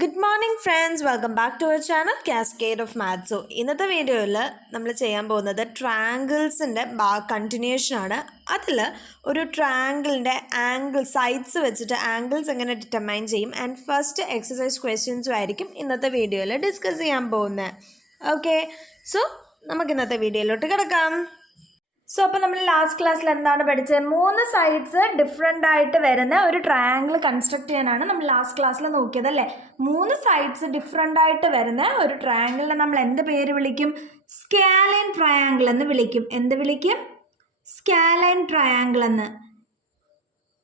Good morning friends, welcome back to our channel cascade of maths. So ഇന്നത്തെ വീഡിയോയിൽ നമ്മൾ ചെയ്യാൻ പോകുന്നത് ട്രയാങ്കിൾസിൻ്റെ കണ്ടിന്യൂഷൻ ആണ്. അതിൽ ഒരു ട്രയാങ്കിളിൻ്റെ ആംഗിൾ സൈഡ്സ് വെച്ചിട്ട് ആംഗിൾസ് എങ്ങനെ ഡിറ്റർമൈൻ ചെയ്യും ആൻഡ് ഫസ്റ്റ് എക്സസൈസ് ക്വസ്റ്റ്യൻസും ആയിരിക്കും ഇന്നത്തെ വീഡിയോയിൽ ഡിസ്കസ് ചെയ്യാൻ പോകുന്നത്. ഓക്കെ, സോ നമുക്ക് ഇന്നത്തെ വീഡിയോയിലോട്ട് കിടക്കാം. സോ അപ്പോൾ നമ്മൾ ലാസ്റ്റ് ക്ലാസ്സിൽ എന്താണ് പഠിച്ചത്? 3 സൈഡ്സ് ഡിഫറെൻ്റ് ആയിട്ട് വരുന്ന ഒരു ട്രയാങ്കിൾ കൺസ്ട്രക്ട് ചെയ്യാനാണ് നമ്മൾ ലാസ്റ്റ് ക്ലാസ്സിൽ നോക്കിയത് അല്ലേ. 3 സൈഡ്സ് ഡിഫറെൻ്റ് ആയിട്ട് വരുന്ന ഒരു ട്രയാങ്കിളിനെ നമ്മൾ എന്ത് പേര് വിളിക്കും? സ്കാലൈൻ ട്രയാങ്കിൾ എന്ന് വിളിക്കും. എന്ത് വിളിക്കും? സ്കാലൈൻ ട്രയാങ്കിൾ എന്ന്.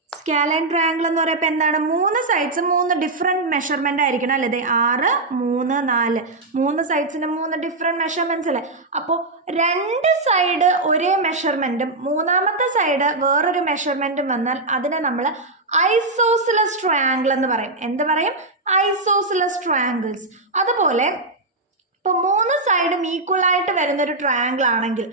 സ്കാലൈൻ ട്രയാങ്കിൾ എന്ന് പറയുമ്പോൾ എന്താണ്? 3 സൈഡ്സ് 3 ഡിഫറെൻറ്റ് മെഷർമെൻ്റ് ആയിരിക്കണം അല്ലേ. അതെ, 6, 3, 4 3 സൈഡ്സിന് 3 ഡിഫറെൻറ്റ് മെഷർമെൻറ്റ്സ് അല്ലേ. അപ്പോൾ 2 സൈഡ് ഒരേ മെഷർമെൻറ്റും മൂന്നാമത്തെ സൈഡ് വേറൊരു മെഷർമെൻറ്റും വന്നാൽ അതിനെ നമ്മൾ ഐസോസിലസ് ട്രയാങ്കിൾ എന്ന് പറയും. എന്ത് പറയും? Isosceles triangles. അതുപോലെ ഇപ്പോൾ 3 സൈഡും ഈക്വൽ ആയിട്ട് വരുന്നൊരു ട്രയാങ്കിൾ ആണെങ്കിൽ,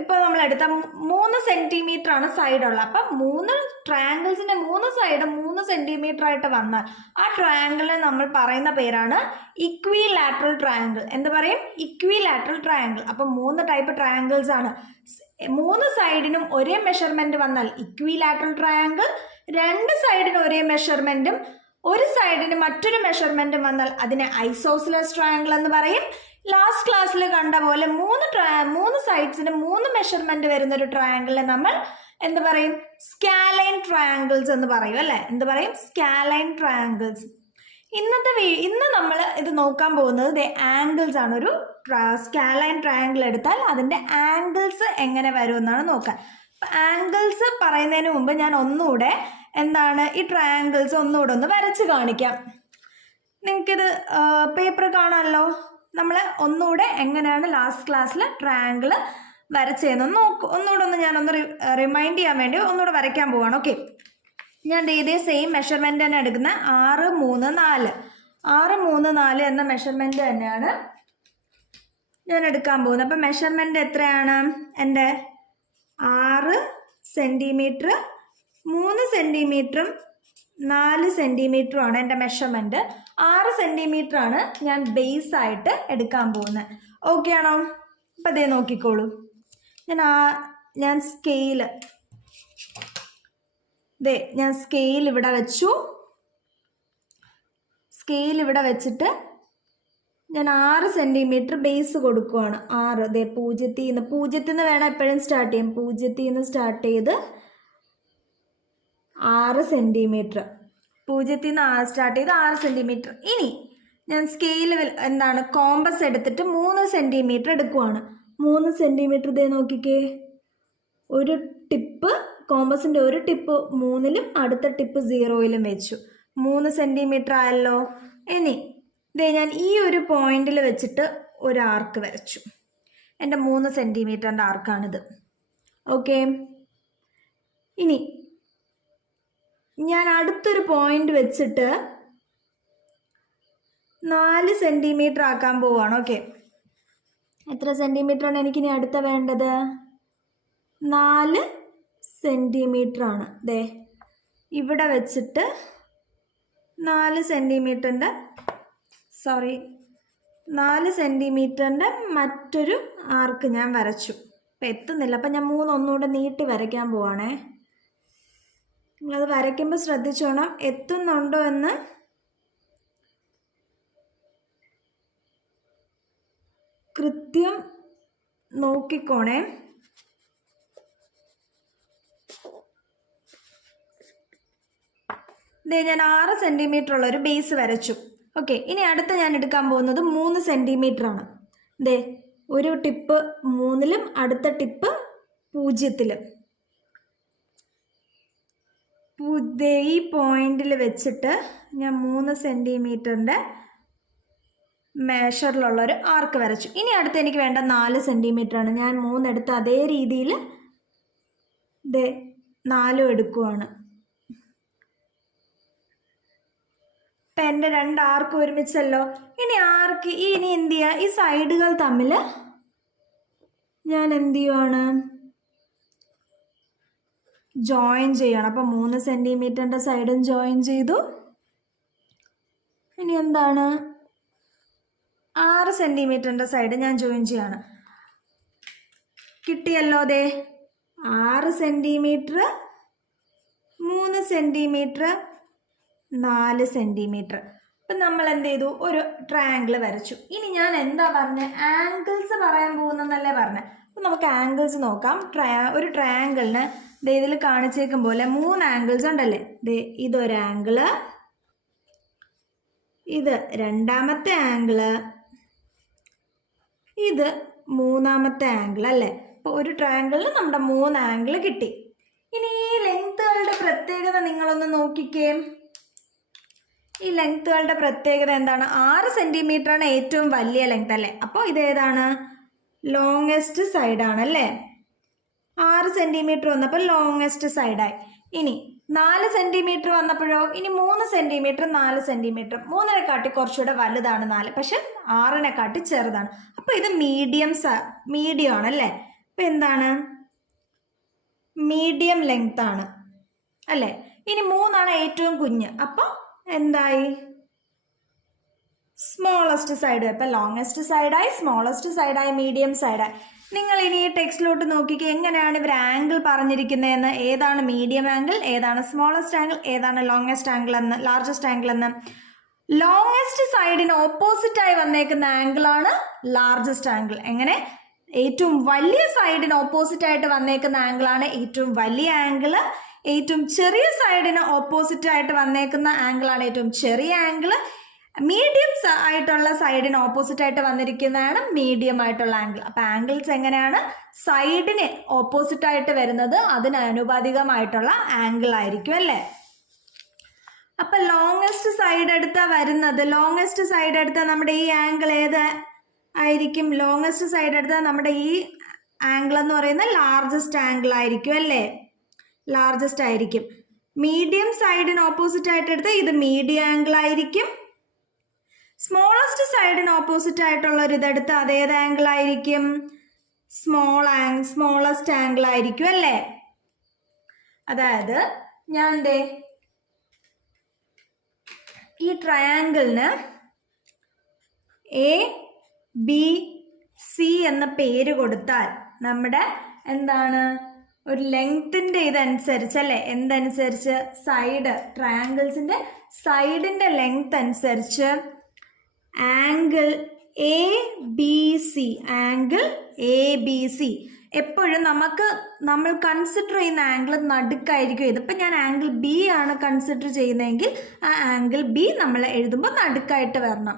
ഇപ്പോൾ നമ്മൾ എടുത്ത 3 സെൻറ്റിമീറ്റർ ആണ് സൈഡുള്ളത്. അപ്പം 3 ട്രയാങ്കിൾസിൻ്റെ 3 സൈഡും 3 സെൻറ്റിമീറ്റർ ആയിട്ട് വന്നാൽ ആ ട്രയാങ്കിളിനെ നമ്മൾ പറയുന്ന പേരാണ് ഇക്വിലാറ്ററൽ ട്രയാങ്കിൾ. എന്ത് പറയും? Equilateral triangle. അപ്പം 3 ടൈപ്പ് ട്രയാങ്കിൾസ് ആണ്. 3 സൈഡിനും ഒരേ മെഷർമെൻറ്റ് വന്നാൽ ഇക്വിലാറ്ററൽ ട്രയാങ്കിൾ, 2 സൈഡിനും ഒരേ മെഷർമെൻറ്റും ഒരു സൈഡിന് മറ്റൊരു മെഷർമെൻറ്റും വന്നാൽ അതിനെ ഐസോസിലസ് ട്രയാങ്കിൾ എന്ന് പറയും. ലാസ്റ്റ് ക്ലാസ്സിൽ കണ്ട പോലെ 3 സൈഡ്സിന് 3 മെഷർമെൻറ്റ് വരുന്ന ഒരു ട്രയാങ്കിളിനെ നമ്മൾ എന്ത് പറയും? സ്കാലൈൻ ട്രയാങ്കിൾസ് എന്ന് പറയും അല്ലേ. എന്ത് പറയും? സ്കാലൈൻ ട്രയാങ്കിൾസ്. ഇന്ന് നമ്മൾ ഇത് നോക്കാൻ പോകുന്നത് ആംഗിൾസ് ആണ്. ഒരു സ്കാലൈൻ ട്രയാങ്കിൾ എടുത്താൽ അതിൻ്റെ ആംഗിൾസ് എങ്ങനെ വരും എന്നാണ് നോക്കാൻ. ആംഗിൾസ് പറയുന്നതിന് മുമ്പ് ഞാൻ ഒന്നുകൂടെ എന്താണ് ഈ ട്രയാങ്കിൾസ് ഒന്നുകൂടെ ഒന്ന് വരച്ച് കാണിക്കാം. നിങ്ങൾക്കിത് പേപ്പർ കാണാമല്ലോ. നമ്മൾ ഒന്നുകൂടെ എങ്ങനെയാണ് ലാസ്റ്റ് ക്ലാസ്സിൽ ട്രയാങ്കിൾ വരച്ചതെന്ന് ഒന്നുകൂടെ ഞാനൊന്ന് റിമൈൻഡ് ചെയ്യാൻ വേണ്ടി ഒന്നുകൂടെ വരയ്ക്കാൻ പോവാണ്. ഓക്കെ, ഞാൻ ഇതേ സെയിം മെഷർമെൻറ്റ് തന്നെ എടുക്കുന്ന 6, 3, 4 6, 3, 4 എന്ന മെഷർമെൻറ്റ് തന്നെയാണ് ഞാൻ എടുക്കാൻ പോകുന്നത്. അപ്പം മെഷർമെൻറ്റ് എത്രയാണ്? എൻ്റെ 6 സെൻറ്റിമീറ്റർ, 3 സെൻറ്റിമീറ്ററും 4 സെൻറ്റിമീറ്ററുമാണ് എൻ്റെ മെഷർമെൻറ്റ്. 6 സെൻറ്റിമീറ്റർ ആണ് ഞാൻ ബേസ് ആയിട്ട് എടുക്കാൻ പോകുന്നത്. ഓക്കെ ആണോ? അപ്പം അതേ നോക്കിക്കോളൂ. ഞാൻ സ്കെയിൽ ഇവിടെ വെച്ചു. സ്കെയിൽ ഇവിടെ വെച്ചിട്ട് ഞാൻ 6 സെൻറ്റിമീറ്റർ ബേസ് കൊടുക്കുവാണ്. 6 പൂജ്യത്തിൽ നിന്ന് വേണം എപ്പോഴും സ്റ്റാർട്ട് ചെയ്യാം. 0 സ്റ്റാർട്ട് ചെയ്ത് 6 സെൻറ്റിമീറ്റർ, 0 സ്റ്റാർട്ട് ചെയ്ത് 6 സെൻറ്റിമീറ്റർ. ഇനി ഞാൻ സ്കെയിൽ കോമ്പസ് എടുത്തിട്ട് 3 സെൻറ്റിമീറ്റർ എടുക്കുവാണ്. 3 സെൻറ്റിമീറ്റർ ഇതേ നോക്കിക്കേ. ഒരു ടിപ്പ് കോമ്പസിൻ്റെ ഒരു ടിപ്പ് 3-ലും അടുത്ത ടിപ്പ് 0-ലും വെച്ചു. 3 സെൻറ്റിമീറ്റർ ആയല്ലോ. ഇനി ഞാൻ ഈ ഒരു പോയിന്റിൽ വെച്ചിട്ട് ഒരു ആർക്ക് വരച്ചു. എൻ്റെ 3 സെൻറ്റിമീറ്ററിൻ്റെ ആർക്കാണിത്. ഓക്കെ, ഇനി ഞാൻ അടുത്തൊരു പോയിന്റ് വെച്ചിട്ട് 4 സെൻറ്റിമീറ്റർ ആക്കാൻ പോവാണ്. ഓക്കെ, എത്ര സെൻറ്റിമീറ്ററാണ് എനിക്കിനി അടുത്ത വേണ്ടത്? 4 സെൻറ്റിമീറ്റർ ആണ്. ഇവിടെ വെച്ചിട്ട് 4 സെൻറ്റിമീറ്ററിൻ്റെ മറ്റൊരു ആർക്ക് ഞാൻ വരച്ചു. അപ്പം എത്തുന്നില്ല. അപ്പം ഞാൻ 3 ഒന്നുകൂടെ നീട്ടി വരയ്ക്കാൻ പോവാണേ. നിങ്ങളത് വരയ്ക്കുമ്പോൾ ശ്രദ്ധിച്ചോണം എത്തുന്നുണ്ടോ എന്ന്. കൃത്യം നോക്കിക്കോണേ. ഞാൻ 6 സെൻറ്റിമീറ്റർ ഉള്ള ഒരു ബേസ് വരച്ചു. ഓക്കെ, ഇനി അടുത്ത ഞാൻ എടുക്കാൻ പോകുന്നത് 3 സെൻറ്റിമീറ്റർ ആണ്. ഒരു ടിപ്പ് 3-ലും അടുത്ത ടിപ്പ് 0-ലും. ഈ പോയിന്റിൽ വെച്ചിട്ട് ഞാൻ 3 സെൻറ്റിമീറ്ററിൻ്റെ മെഷറിലുള്ള ഒരു ആർക്ക് വരച്ചു. ഇനി അടുത്ത് എനിക്ക് വേണ്ട 4 സെൻറ്റിമീറ്റർ ആണ്. ഞാൻ 3 എടുത്ത് അതേ രീതിയിൽ 4 എടുക്കുവാണ്. ഇപ്പം എൻ്റെ 2 ആർക്ക് ഒരുമിച്ചല്ലോ. ഇനി എന്ത് ചെയ്യുക? ഈ സൈഡുകൾ തമ്മിൽ ഞാൻ എന്ത് ചെയ്യുവാണ്? ജോയിൻ ചെയ്യണം. അപ്പോൾ 3 സെൻറ്റിമീറ്ററിൻ്റെ സൈഡും ജോയിൻ ചെയ്തു. ഇനി എന്താണ് 6 സെൻറ്റിമീറ്ററിൻ്റെ സൈഡ് ഞാൻ ജോയിൻ ചെയ്യാണ്. കിട്ടിയല്ലോ. അതെ 6 സെൻറ്റിമീറ്റർ, 3 സെൻറ്റിമീറ്റർ, 4 സെൻറ്റിമീറ്റർ. അപ്പം നമ്മൾ എന്ത് ചെയ്തു? ഒരു ട്രയാങ്കിൾ വരച്ചു. ഇനി ഞാൻ എന്താ പറഞ്ഞത്? ആംഗിൾസ് പറയാൻ പോകുന്നതെന്നല്ലേ പറഞ്ഞത്. അപ്പം നമുക്ക് ആംഗിൾസ് നോക്കാം. ഒരു ട്രയാങ്കിളിന് ഇതിൽ കാണിച്ചേക്കും പോലെ 3 ആംഗിൾസ് ഉണ്ടല്ലേ. ഇതൊരു ആംഗിള്, ഇത് രണ്ടാമത്തെ ആംഗിള്, ഇത് മൂന്നാമത്തെ ആംഗിൾ അല്ലേ. അപ്പോൾ ഒരു ട്രയാങ്കിളിന് നമ്മുടെ 3 ആംഗിൾ കിട്ടി. ഇനി ഈ ലെങ്ത്തുകളുടെ പ്രത്യേകത നിങ്ങളൊന്ന് നോക്കിക്കേ. ഈ ലെങ്ത്തുകളുടെ പ്രത്യേകത എന്താണ്? 6 സെൻറ്റിമീറ്റർ ആണ് ഏറ്റവും വലിയ ലെങ്ത് അല്ലേ. അപ്പോൾ ഇതേതാണ്? ലോങ്ങസ്റ്റ് സൈഡാണല്ലേ. 6 സെൻറ്റിമീറ്റർ വന്നപ്പോൾ ലോങ്ങസ്റ്റ് സൈഡായി. ഇനി 4 സെൻറ്റിമീറ്റർ വന്നപ്പോഴോ? ഇനി 3 സെൻറ്റിമീറ്റർ, 4 സെൻറ്റിമീറ്റർ. 3നെ കാട്ടി കുറച്ചുകൂടെ വലുതാണ് 4, പക്ഷെ 6നെ കാട്ടി ചെറുതാണ്. അപ്പോൾ ഇത് മീഡിയം ആണല്ലേ. അപ്പം എന്താണ്? മീഡിയം ലെങ്ത് ആണ് അല്ലേ. ഇനി 3 ആണ് ഏറ്റവും കുഞ്ഞ്. അപ്പോൾ എന്തായി? Smallest side. ഇപ്പം ലോങ്ങസ്റ്റ് സൈഡായി, സ്മോളസ്റ്റ് സൈഡായി, മീഡിയം സൈഡായി. നിങ്ങൾ ഇനി ഈ ടെക്സ്റ്റിലോട്ട് നോക്കിക്കുക, എങ്ങനെയാണ് ഇവർ ആംഗിൾ പറഞ്ഞിരിക്കുന്നതെന്ന്. ഏതാണ് മീഡിയം ആംഗിൾ, ഏതാണ് സ്മോളസ്റ്റ് ആംഗിൾ, ഏതാണ് ലോങ്ങസ്റ്റ് ആംഗിൾ എന്ന്, ലാർജസ്റ്റ് ആംഗിൾ എന്ന്. ലോങ്ങസ്റ്റ് സൈഡിന് ഓപ്പോസിറ്റായി വന്നേക്കുന്ന ആംഗിളാണ് ലാർജസ്റ്റ് ആംഗിൾ. എങ്ങനെ? ഏറ്റവും വലിയ സൈഡിന് ഓപ്പോസിറ്റായിട്ട് വന്നേക്കുന്ന ആംഗിളാണ് ഏറ്റവും വലിയ ആംഗിൾ. ഏറ്റവും ചെറിയ സൈഡിന് ഓപ്പോസിറ്റായിട്ട് വന്നേക്കുന്ന ആംഗിളാണ് ഏറ്റവും ചെറിയ ആംഗിൾ. മീഡിയം ആയിട്ടുള്ള സൈഡിന് ഓപ്പോസിറ്റായിട്ട് വന്നിരിക്കുന്നതാണ് മീഡിയം ആയിട്ടുള്ള ആംഗിൾ. അപ്പം ആംഗിൾസ് എങ്ങനെയാണ്? സൈഡിന് ഓപ്പോസിറ്റായിട്ട് വരുന്നത് അതിന് ആനുപാതികമായിട്ടുള്ള ആംഗിൾ ആയിരിക്കും അല്ലേ. അപ്പം ലോങ്ങസ്റ്റ് സൈഡ് എടുത്താൽ വരുന്നത്, ലോങ്ങസ്റ്റ് സൈഡ് എടുത്താൽ നമ്മുടെ ഈ ആംഗിൾ ഏത് ആയിരിക്കും? ലോങ്ങസ്റ്റ് സൈഡ് എടുത്താൽ നമ്മുടെ ഈ ആംഗിൾ എന്ന് പറയുന്നത് ലാർജസ്റ്റ് ആംഗിൾ ആയിരിക്കും അല്ലേ. ലാർജസ്റ്റ് ആയിരിക്കും. മീഡിയം സൈഡിന് ഓപ്പോസിറ്റ് ആയിട്ട് എടുത്താൽ ഇത് മീഡിയം ആംഗിൾ ആയിരിക്കും. സ്മോളസ്റ്റ് സൈഡിന് ഓപ്പോസിറ്റ് ആയിട്ടുള്ള ഒരു ഇതെടുത്ത് അതേത് ആംഗിൾ ആയിരിക്കും? സ്മോളസ്റ്റ് ആംഗിൾ ആയിരിക്കും അല്ലേ. അതായത് ഞാൻ ഈ ട്രയാങ്കിളിന് എ ബി സി എന്ന പേര് കൊടുത്താൽ നമ്മുടെ എന്താണ്? ഒരു ലെങ്ത്തിൻ്റെ ഇതനുസരിച്ച് അല്ലേ. എന്തനുസരിച്ച്? സൈഡ്, ട്രയാങ്കിൾസിൻ്റെ സൈഡിൻ്റെ ലെങ്ത് അനുസരിച്ച് angle A B C, angle A B C എപ്പോഴും നമ്മൾ കൺസിഡർ ചെയ്യുന്ന ആംഗിൾ നടുക്കായിരിക്കും. ഇതിപ്പോൾ ഞാൻ ആംഗിൾ ബി ആണ് കൺസിഡർ ചെയ്യുന്നതെങ്കിൽ ആ ആംഗിൾ ബി നമ്മൾ എഴുതുമ്പോൾ നടുക്കായിട്ട് വരണം.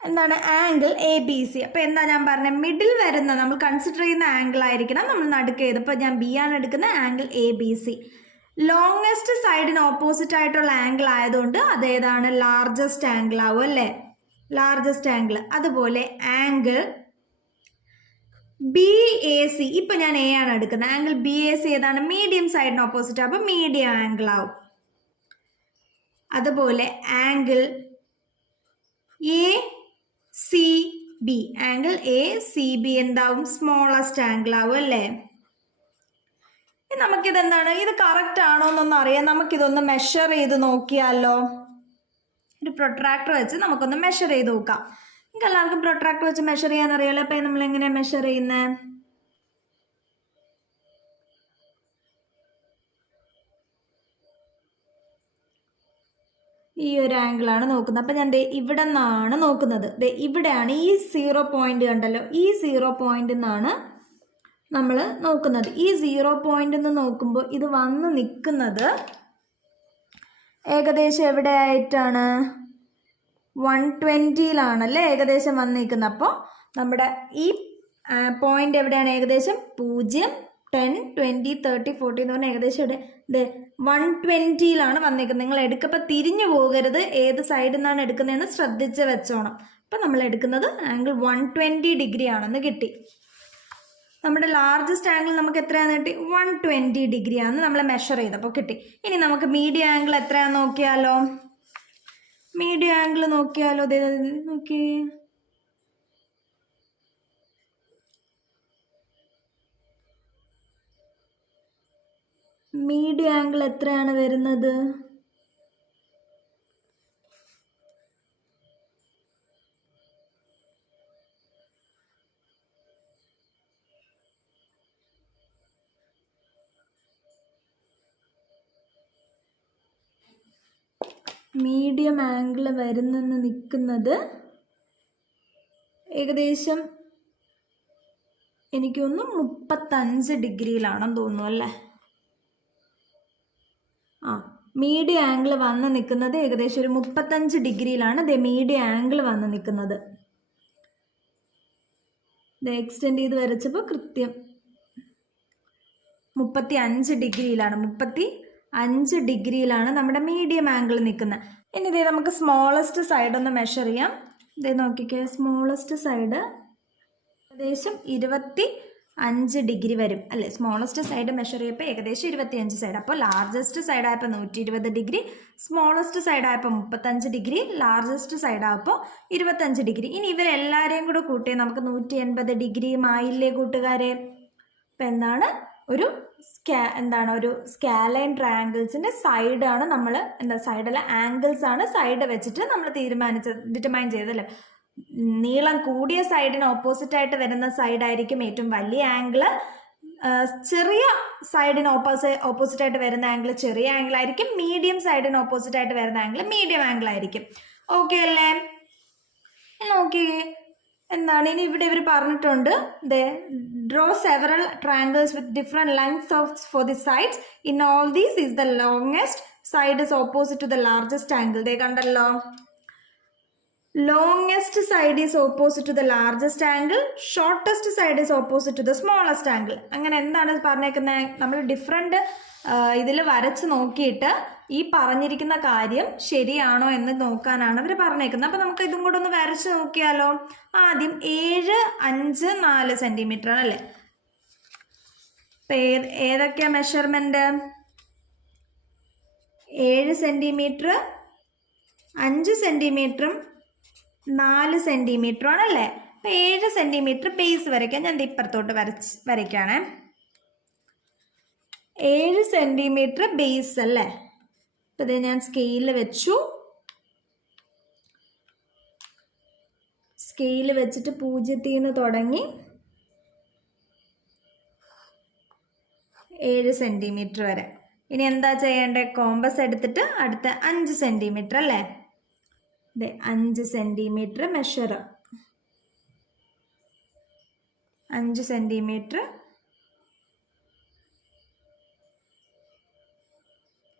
എന്താണ്? Angle A B C. അപ്പോൾ എന്താ ഞാൻ പറഞ്ഞത്? മിഡിൽ വരുന്ന നമ്മൾ കൺസിഡർ ചെയ്യുന്ന ആംഗിൾ ആയിരിക്കണം നമ്മൾ നടുക്ക് എഴുതും. ഇപ്പോൾ ഞാൻ ബി ആണ് എടുക്കുന്നത്, angle A B C. Longest സൈഡിന് ഓപ്പോസിറ്റ് ആയിട്ടുള്ള ആംഗിൾ ആയതുകൊണ്ട് അതേതാണ്? ലാർജസ്റ്റ് ആംഗിൾ ആവും അല്ലേ. Largest angle. അതുപോലെ ആംഗിൾ ബി എ സി, ഇപ്പം ഞാൻ എ ആണ് എടുക്കുന്നത്. ആംഗിൾ ബി എ സി ഏതാണ്? മീഡിയം സൈഡിന് ഓപ്പോസിറ്റ്. അപ്പോൾ മീഡിയം ആംഗിൾ ആവും. അതുപോലെ angle A C B, angle A C B എന്താവും? സ്മോളസ്റ്റ് ആംഗിൾ ആവും അല്ലേ. നമുക്കിതെന്താണ്? ഇത് കറക്റ്റ് ആണോ എന്നൊന്നും അറിയാം. നമുക്കിതൊന്ന് മെഷർ ചെയ്ത് നോക്കിയാലോ. ഒരു പ്രൊട്രാക്ടർ വെച്ച് നമുക്കൊന്ന് മെഷർ ചെയ്ത് നോക്കാം. നിങ്ങൾക്ക് എല്ലാവർക്കും പ്രൊട്രാക്ടർ വെച്ച് മെഷർ ചെയ്യാൻ അറിയാലോ. അപ്പം നമ്മൾ എങ്ങനെയാണ് മെഷർ ചെയ്യുന്നത്? ഈ ഒരു ആംഗിളാണ് നോക്കുന്നത്. അപ്പം ഞാൻ ഇവിടെ നിന്നാണ് നോക്കുന്നത്. ഇവിടെയാണ് ഈ 0 പോയിന്റ് കണ്ടല്ലോ. ഈ 0 പോയിന്റിൽ നിന്നാണ് നമ്മൾ നോക്കുന്നത്. ഈ 0 പോയിന്റ് നിന്ന് നോക്കുമ്പോൾ ഇത് വന്ന് നിൽക്കുന്നത് ഏകദേശം എവിടെയായിട്ടാണ്? 120-ലാണല്ലേ ഏകദേശം വന്ന് നിൽക്കുന്നത്. അപ്പോൾ നമ്മുടെ ഈ പോയിന്റ് എവിടെയാണ്? ഏകദേശം 0, 10, 20, 30, 40 എന്ന് പറഞ്ഞാൽ ഏകദേശം ഇവിടെ 120-ലാണ് വന്നിരിക്കുന്നത്. നിങ്ങൾ എടുക്കുമ്പോൾ തിരിഞ്ഞു പോകരുത്. ഏത് സൈഡിൽ നിന്നാണ് എടുക്കുന്നതെന്ന് ശ്രദ്ധിച്ച് വെച്ചോണം. അപ്പം നമ്മൾ എടുക്കുന്നത് ആംഗിൾ 120 ഡിഗ്രി ആണെന്ന് കിട്ടി. നമ്മുടെ ലാർജസ്റ്റ് ആംഗിൾ നമുക്ക് എത്രയാണെന്ന് കിട്ടി? 120 ഡിഗ്രി ആണെന്ന് നമ്മൾ മെഷർ ചെയ്തപ്പോൾ കിട്ടി. ഇനി നമുക്ക് മീഡിയം ആംഗിൾ എത്രയാണെന്ന് നോക്കിയാലോ. മീഡിയം ആംഗിൾ നോക്കിയാലോ. നോക്കി, മീഡിയം ആംഗിൾ എത്രയാണ് വരുന്നത്? മീഡിയം ആംഗിൾ വരുന്നെന്ന് നിൽക്കുന്നത് ഏകദേശം എനിക്ക് തോന്നുന്നു 35 ഡിഗ്രിയിലാണെന്ന് തോന്നുന്നു അല്ലേ. മീഡിയം ആംഗിൾ വന്ന് നിൽക്കുന്നത് ഏകദേശം ഒരു 35 ഡിഗ്രിയിലാണ് മീഡിയം ആംഗിൾ വന്ന് നിൽക്കുന്നത്. ഇത് എക്സ്റ്റെൻഡ് ചെയ്ത് വരച്ചപ്പോൾ കൃത്യം 35 ഡിഗ്രിയിലാണ്. 35 ഡിഗ്രിയിലാണ് നമ്മുടെ മീഡിയം ആംഗിൾ നിൽക്കുന്നത്. ഇനി ഇതേ നമുക്ക് സ്മോളസ്റ്റ് സൈഡ് ഒന്ന് മെഷർ ചെയ്യാം. ഇതേ നോക്കിക്കേ, സ്മോളസ്റ്റ് സൈഡ് ഏകദേശം 25 ഡിഗ്രി വരും അല്ലേ. സ്മോളസ്റ്റ് സൈഡ് മെഷർ ചെയ്യപ്പോൾ ഏകദേശം 25 സൈഡ്. അപ്പോൾ ലാർജസ്റ്റ് സൈഡ് ആയപ്പോൾ 120 ഡിഗ്രി, സ്മോളസ്റ്റ് സൈഡ് ആയപ്പോൾ 35 ഡിഗ്രി, ലാർജസ്റ്റ് സൈഡ് ആയപ്പോൾ 25 ഡിഗ്രി. ഇനി ഇവരെല്ലാവരെയും കൂടെ കൂട്ടിയാൽ നമുക്ക് 180 ഡിഗ്രിയും ആയില്ലേ കൂട്ടുകാരെ. അപ്പം എന്താണ് ഒരു സ്കാലൈൻ ട്രയാങ്കിൾസിൻ്റെ സൈഡാണ് നമ്മൾ സൈഡല്ല ആംഗിൾസ് ആണ് സൈഡ് വെച്ചിട്ട് നമ്മൾ ഡിറ്റർമൈൻ ചെയ്തല്ലേ. നീളം കൂടിയ സൈഡിന് ഓപ്പോസിറ്റ് ആയിട്ട് വരുന്ന സൈഡായിരിക്കും ഏറ്റവും വലിയ ആംഗിള്. ചെറിയ സൈഡിന് ഓപ്പോസിറ്റ് ആയിട്ട് വരുന്ന ആംഗിൾ ചെറിയ ആംഗിൾ ആയിരിക്കും. മീഡിയം സൈഡിന് ഓപ്പോസിറ്റ് ആയിട്ട് വരുന്ന ആംഗിൾ മീഡിയം ആംഗിൾ ആയിരിക്കും. ഓക്കെ അല്ലേ? നോക്കിയേ എന്താണ് ഇനി ഇവിടെ ഇവർ പറഞ്ഞിട്ടുണ്ട്. Draw several triangles with different lengths for the sides. In all these is the longest side is opposite to the largest angle. കണ്ടല്ലോ, longest side is opposite to the largest angle, shortest side is opposite to the smallest angle. അങ്ങനെ എന്താണ് പറഞ്ഞേക്കുന്നത്? നമ്മൾ different ഇതിൽ വരച്ച് നോക്കിയിട്ട് ഈ പറഞ്ഞിരിക്കുന്ന കാര്യം ശരിയാണോ എന്ന് നോക്കാനാണ് അവർ പറഞ്ഞേക്കുന്നത്. അപ്പം നമുക്ക് ഇതും കൂടെ ഒന്ന് വരച്ച് നോക്കിയാലോ. ആദ്യം 7, 5, 4 സെൻറ്റിമീറ്റർ ആണല്ലേ. അപ്പം ഏതൊക്കെയാ മെഷർമെൻറ്റ്? 7 സെൻറ്റിമീറ്റർ, 5 സെൻറ്റിമീറ്ററും 4 സെൻറ്റിമീറ്ററും ആണല്ലേ. അപ്പം 7 സെൻറ്റിമീറ്റർ ബേസ് വരയ്ക്കാൻ ഞാൻ ഇപ്പുറത്തോട്ട് വരയ്ക്കുകയാണേ. 7 സെൻറ്റിമീറ്റർ ബേസ് അല്ലേ. അപ്പം ഇത് ഞാൻ സ്കെയിൽ വെച്ചു. സ്കെയിൽ വെച്ചിട്ട് 0 നിന്ന് തുടങ്ങി 7 സെൻറ്റിമീറ്റർ വരെ. ഇനി എന്താ ചെയ്യേണ്ടത്? കോമ്പസ് എടുത്തിട്ട് അടുത്ത 5 സെൻറ്റിമീറ്റർ അല്ലേ. 5 സെൻറ്റിമീറ്റർ മെഷർ, 5 സെൻറ്റിമീറ്റർ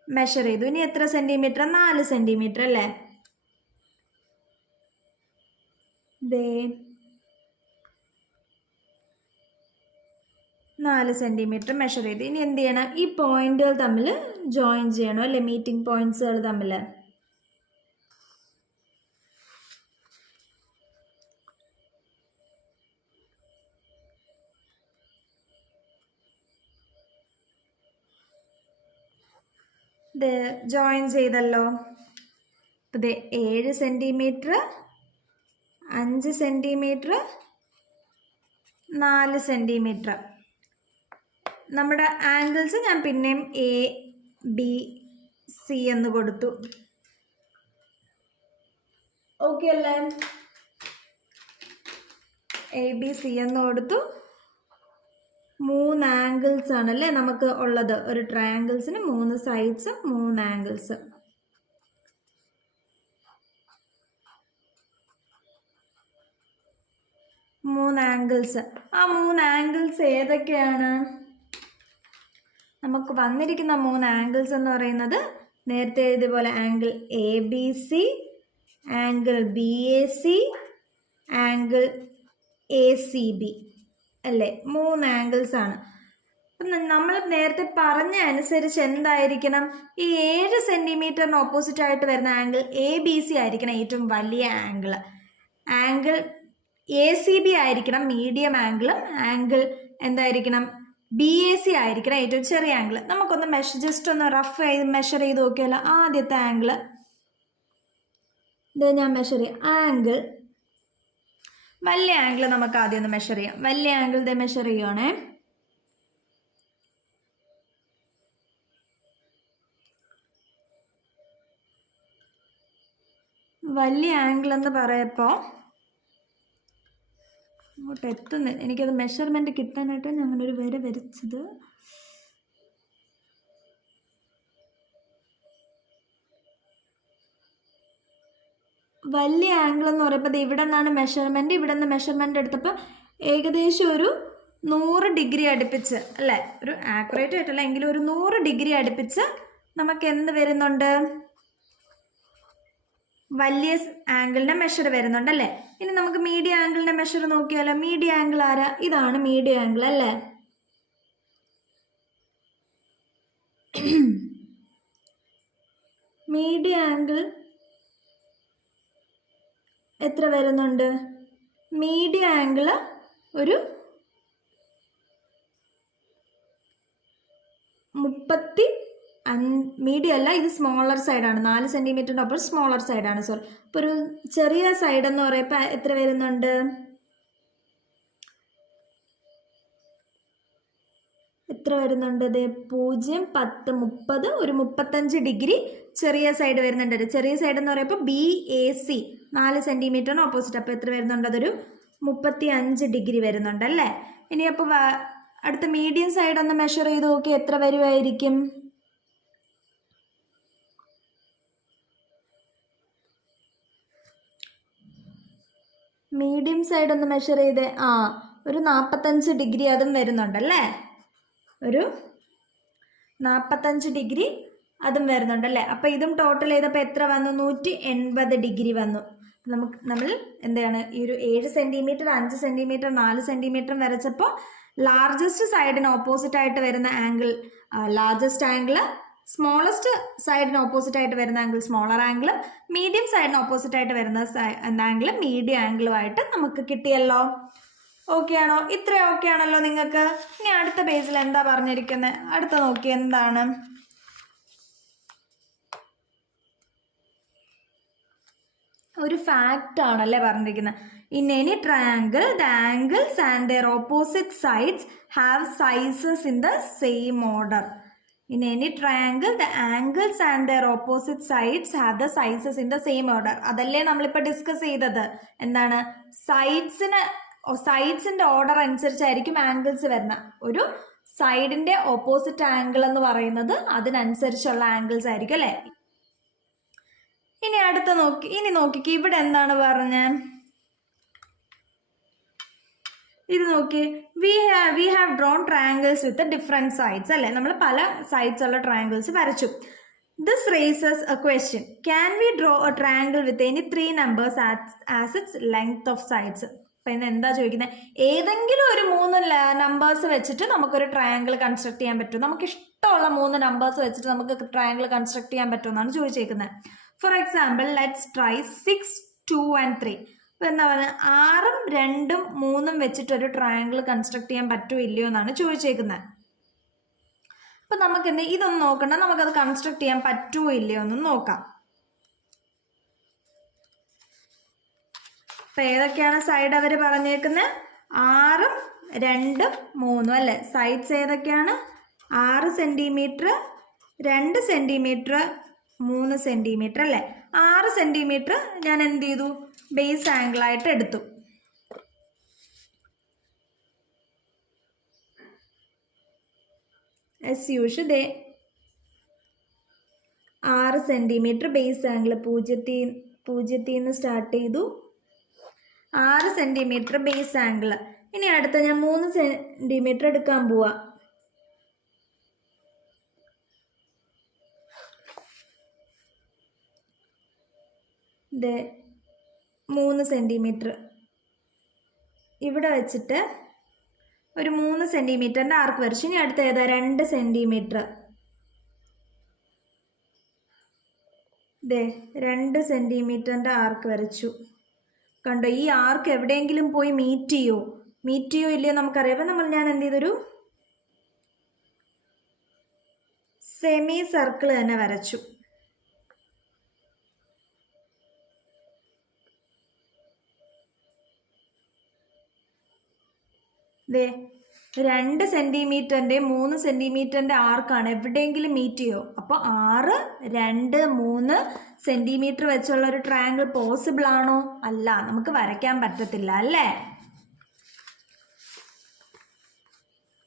മെഷർ ചെയ്തു. ഇനി എത്ര സെൻറ്റിമീറ്റർ? 4 സെൻറ്റിമീറ്റർ അല്ലേ. 4 സെൻറ്റിമീറ്റർ മെഷർ ചെയ്തു. ഇനി എന്ത് ചെയ്യണം? ഈ പോയിന്റുകൾ തമ്മിൽ ജോയിൻ ചെയ്യണം അല്ലേ, മീറ്റിംഗ് പോയിന്റ്സുകൾ തമ്മിൽ. ജോയിൻ ചെയ്തല്ലോ. അപ്പോൾ 7 സെൻറ്റിമീറ്റർ, 5 സെൻറ്റിമീറ്റർ, 4 സെൻറ്റിമീറ്റർ. നമ്മുടെ ആംഗിൾസ് ഞാൻ പിന്നെയും ABC എന്ന് കൊടുത്തു. ഓക്കെ അല്ലേ? ABC എന്ന് കൊടുത്തു. 3 ആംഗിൾസ് ആണല്ലേ നമുക്ക് ഉള്ളത്. ഒരു ട്രയാങ്കിൾസിന് 3 സൈഡ്സ്, 3 ആംഗിൾസ്. ആ 3 ആംഗിൾസ് ഏതൊക്കെയാണ്? നമുക്ക് വന്നിരിക്കുന്ന 3 ആംഗിൾസ് എന്ന് പറയുന്നത് നേരത്തെ എഴുതിയ പോലെ angle ABC, angle BAC, angle ACB അല്ലേ. 3 ആംഗിൾസ് ആണ്. അപ്പം നമ്മൾ നേരത്തെ പറഞ്ഞ അനുസരിച്ച് എന്തായിരിക്കണം? ഈ 7 സെൻറ്റിമീറ്ററിന് ഓപ്പോസിറ്റ് ആയിട്ട് വരുന്ന ആംഗിൾ ABC ആയിരിക്കണം ഏറ്റവും വലിയ ആംഗിൾ. ആംഗിൾ ACB ആയിരിക്കണം മീഡിയം ആംഗിളും. ആംഗിൾ എന്തായിരിക്കണം? BAC ആയിരിക്കണം ഏറ്റവും ചെറിയ ആംഗിൾ. നമുക്കൊന്ന് ജസ്റ്റ് ഒന്ന് റഫ് മെഷർ ചെയ്ത് നോക്കിയാലോ. ആദ്യത്തെ ആംഗിൾ ഇത് ഞാൻ മെഷർ ചെയ്യാം. ആംഗിൾ വലിയ ആംഗിൾ നമുക്ക് ആദ്യം ഒന്ന് മെഷർ ചെയ്യാം. വലിയ ആംഗിൾ ഇത് മെഷർ ചെയ്യുവാണേ. വലിയ ആംഗിൾ എന്ന് പറയപ്പോൾ അങ്ങോട്ട് എത്തുന്നില്ല. എനിക്കത് മെഷർമെൻറ്റ് കിട്ടാനായിട്ട് ഞങ്ങളൊരു വര വരച്ചത്. വലിയ ആംഗിൾ എന്ന് പറയുമ്പോൾ ഇവിടെ നിന്നാണ് മെഷർമെൻറ്റ്, ഇവിടെ നിന്ന് മെഷർമെൻറ്റ് എടുത്തപ്പോൾ ഏകദേശം ഒരു 100 ഡിഗ്രി അടുപ്പിച്ച് അല്ലേ, ഒരു ആക്യുറേറ്റ് ആയിട്ടല്ല എങ്കിലും ഒരു 100 ഡിഗ്രി അടുപ്പിച്ച് നമുക്ക് എന്ത് വരുന്നുണ്ട്, വലിയ ആംഗിളിൻ്റെ മെഷർ വരുന്നുണ്ടല്ലേ. ഇനി നമുക്ക് മീഡിയം ആംഗിളിൻ്റെ മെഷർ നോക്കിയാലോ. മീഡിയം ആംഗിൾ ആരാ, ഇതാണ് മീഡിയം ആംഗിൾ അല്ലേ. മീഡിയം ആംഗിൾ എത്ര വരുന്നുണ്ട്, മീഡിയം ആംഗിൾ ഒരു 30, മീഡിയം അല്ല, ഇത് സ്മോളർ സൈഡാണ്, 4 സെൻറ്റിമീറ്ററിൻ്റെ ഒപ്പം സ്മോളർ സൈഡാണ്. സോറി, അപ്പോൾ ഒരു ചെറിയ സൈഡ് എന്ന് പറയുമ്പോൾ എത്ര വരുന്നുണ്ട്, എത്ര വരുന്നുണ്ട്, ഇത് 0, 10, 30, ഒരു 35 ഡിഗ്രി ചെറിയ സൈഡ് വരുന്നുണ്ട്. ചെറിയ സൈഡ് എന്ന് പറയുമ്പോൾ BAC 4 സെൻറ്റിമീറ്ററിന് ഓപ്പോസിറ്റ്, അപ്പോൾ എത്ര വരുന്നുണ്ട്, അതൊരു 35 ഡിഗ്രി വരുന്നുണ്ടല്ലേ. ഇനി അപ്പോൾ അടുത്ത മീഡിയം സൈഡ് ഒന്ന് മെഷർ ചെയ്ത് നോക്കി, എത്ര വരുമായിരിക്കും, മീഡിയം സൈഡ് ഒന്ന് മെഷർ ചെയ്ത് ഒരു 45 ഡിഗ്രി അതും വരുന്നുണ്ടല്ലേ, ഒരു 45 ഡിഗ്രി അതും വരുന്നുണ്ടല്ലേ. അപ്പോൾ ഇതും ടോട്ടൽ ചെയ്തപ്പോൾ എത്ര വന്നു, 180 ഡിഗ്രി വന്നു. നമ്മൾ എന്താണ് ഈ ഒരു 7 സെൻറ്റിമീറ്റർ, 5 സെൻറ്റിമീറ്റർ, 4 സെൻറ്റിമീറ്റർ വരച്ചപ്പോൾ ലാർജസ്റ്റ് സൈഡിന് ഓപ്പോസിറ്റ് ആയിട്ട് വരുന്ന ആംഗിൾ ലാർജസ്റ്റ് ആംഗിൾ, സ്മോളസ്റ്റ് സൈഡിന് ഓപ്പോസിറ്റ് ആയിട്ട് വരുന്ന ആംഗിൾ സ്മോളർ ആംഗിൾ, മീഡിയം സൈഡിന് ഓപ്പോസിറ്റ് ആയിട്ട് വരുന്ന ആംഗിൾ മീഡിയം ആംഗിളുമായിട്ട് നമുക്ക് കിട്ടിയല്ലോ. ഓക്കെ ആണോ, ഇത്രയും ഓക്കെ ആണല്ലോ നിങ്ങൾക്ക്. ഇനി അടുത്ത പേജിൽ എന്താ പറഞ്ഞിരിക്കുന്നത്, അടുത്ത നോക്കി എന്താണ്, ഒരു ഫാക്റ്റ് ആണല്ലേ പറഞ്ഞിരിക്കുന്നത്. In any triangle the angles and their opposite sides have sizes in the same order. In any triangle, the angles and their opposite sides have the sizes in the same order. അതല്ലേ നമ്മളിപ്പോൾ discuss ചെയ്തത്. എന്താണ്, സൈഡ്സിൻ്റെ order അനുസരിച്ചായിരിക്കും angles വരുന്നത്. ഒരു സൈഡിൻ്റെ opposite angle എന്ന് പറയുന്നത് അതിനനുസരിച്ചുള്ള ആംഗിൾസ് ആയിരിക്കും അല്ലേ. ഇനി അടുത്ത നോക്കിക്ക് ഇവിടെ എന്താണ് പറഞ്ഞത്, ഇത് നോക്കി, we have drone triangles with different sides അല്ലേ, നമ്മൾ പല സൈഡ്സ് ഉള്ള ട്രയാങ്കിൾസ് വരച്ചു. This races A question, can we draw a triangle with any 3 numbers as its length of sides. അപ്പം ഇന്ന് എന്താ ചോദിക്കുന്നത്, ഏതെങ്കിലും ഒരു 3 നമ്പേഴ്സ് വെച്ചിട്ട് നമുക്കൊരു ട്രയാങ്കിൾ കൺസ്ട്രക്ട് ചെയ്യാൻ പറ്റും, നമുക്ക് ഇഷ്ടമുള്ള 3 നമ്പേഴ്സ് വെച്ചിട്ട് നമുക്ക് ട്രയാങ്കിൾ കൺസ്ട്രക്ട് ചെയ്യാൻ പറ്റുമെന്നാണ് ചോദിച്ചേക്കുന്നത്. For example let's try 6, 2 and 3. അപ്പോൾ എന്താ പറയുക, 6, 2, 3 വെച്ചിട്ടൊരു ട്രയാങ്കിൾ കൺസ്ട്രക്ട് ചെയ്യാൻ പറ്റുമോ ഇല്ലയോ എന്നാണ് ചോദിച്ചേക്കുന്നത്. അപ്പം നമുക്ക് ഇതൊന്നും നോക്കണ്ട, നമുക്കത് കൺസ്ട്രക്ട് ചെയ്യാൻ പറ്റുമോ ഇല്ലയോ എന്നും നോക്കാം. അപ്പം ഏതൊക്കെയാണ് സൈഡ് അവർ പറഞ്ഞേക്കുന്നത്, 6, 2, 3 അല്ലേ. സൈഡ്സ് ഏതൊക്കെയാണ്, 6 സെൻറ്റിമീറ്റർ, 2 സെൻറ്റിമീറ്റർ, 3 സെൻറ്റിമീറ്റർ അല്ലേ. 6 സെൻറ്റിമീറ്റർ ഞാൻ എന്ത് ചെയ്തു, ബേസ് ആംഗിളായിട്ട് എടുത്തു. S usual 6 centimetre base angle, 0 നിന്ന് സ്റ്റാർട്ട് ചെയ്തു, 6 സെൻറ്റിമീറ്റർ ബേസ് ആംഗിൾ. ഇനി അടുത്ത ഞാൻ 3 സെൻറ്റിമീറ്റർ എടുക്കാൻ പോവാ. ഇത് 3 സെൻറ്റിമീറ്റർ ഇവിടെ വെച്ചിട്ട് ഒരു 3 സെൻറ്റിമീറ്ററിൻ്റെ ആർക്ക് വരച്ചു. ഇനി അടുത്ത ഏതാ, 2 സെൻറ്റിമീറ്റർ. 2 സെൻറ്റിമീറ്ററിൻ്റെ ആർക്ക് വരച്ചു. കണ്ടോ, ഈ ആർക്ക് എവിടെയെങ്കിലും പോയി മീറ്റ് ചെയ്യോ ഇല്ലയോ നമുക്കറിയാം. അപ്പം ഞാൻ എന്ത് ചെയ്തൊരു സെമി സർക്കിൾ തന്നെ വരച്ചു. ദേ 2 സെൻറ്റിമീറ്ററിൻ്റെ 3 സെൻറ്റിമീറ്ററിൻ്റെ ആർക്കാണ് എവിടെയെങ്കിലും മീറ്റ് ചെയ്യോ. അപ്പോൾ 6, 2, 3 സെൻറ്റിമീറ്റർ വെച്ചുള്ള ഒരു ട്രയാങ്കിൾ പോസിബിൾ ആണോ, അല്ല, നമുക്ക് വരയ്ക്കാൻ പറ്റത്തില്ല അല്ലേ.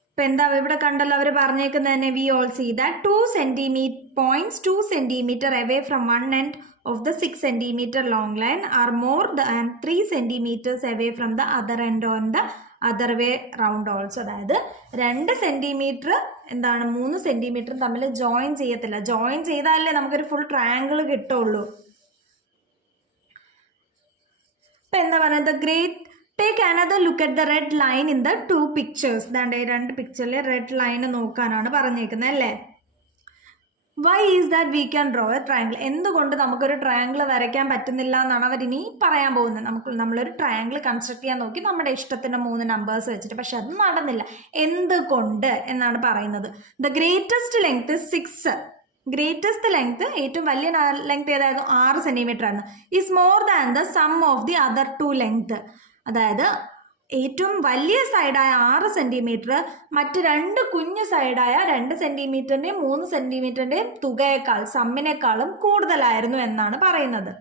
ഇപ്പം എന്താ ഇവിടെ കണ്ടല്ലോ അവർ പറഞ്ഞേക്കുന്നത് തന്നെ, we all see that 2 centimetre away from one end of the 6 centimeter long line are more than 3 centimeters away from the other end on the other way round also. അതായത് 2 സെന്റിമീറ്റർ എന്താണ് 3 സെന്റിമീറ്റർ തമ്മിൽ join ചെയ്യത്തില്ല. Join ചെയ്താലേ നമുക്കൊരു full triangle കിട്ടുള്ളൂ. ഇപ്പൊ എന്താ പറയുന്നത്, great take another look at the red line in the 2 pictures. ഇതാണ്ട് ഈ 2 പിക്ചറിൽ റെഡ് ലൈൻ നോക്കാനാണ് പറഞ്ഞേക്കുന്നത് അല്ലേ. Why is that we can draw a triangle? എന്തുകൊണ്ട് നമുക്കൊരു ട്രയാങ്കിൾ വരയ്ക്കാൻ പറ്റുന്നില്ല എന്നാണ് അവർ ഇനി പറയാൻ പോകുന്നത്. നമ്മളൊരു ട്രയാങ്കിൾ കൺസ്ട്രക്ട് ചെയ്യാൻ നോക്കി നമ്മുടെ ഇഷ്ടത്തിന് 3 നമ്പേഴ്സ് വെച്ചിട്ട്, പക്ഷെ അത് നടന്നില്ല. എന്തുകൊണ്ട് എന്നാണ് പറയുന്നത്. The greatest length 6. Greatest length, ഏറ്റവും വലിയ ലെങ്ത് ഏതായിരുന്നു? 6 സെന്റിമീറ്റർ ആയിരുന്നു. Is more than the sum of the other 2 length. അതായത് ഏറ്റവും വലിയ സൈഡായ 6 സെന്റിമീറ്റർ മറ്റ് 2 കുഞ്ഞു സൈഡായ 2 സെന്റിമീറ്ററിന്റെയും 3 സെന്റിമീറ്ററിന്റെയും തുകയേക്കാൾ, സമ്മിനേക്കാളും കൂടുതലായിരുന്നു എന്നാണ് പറയുന്നത്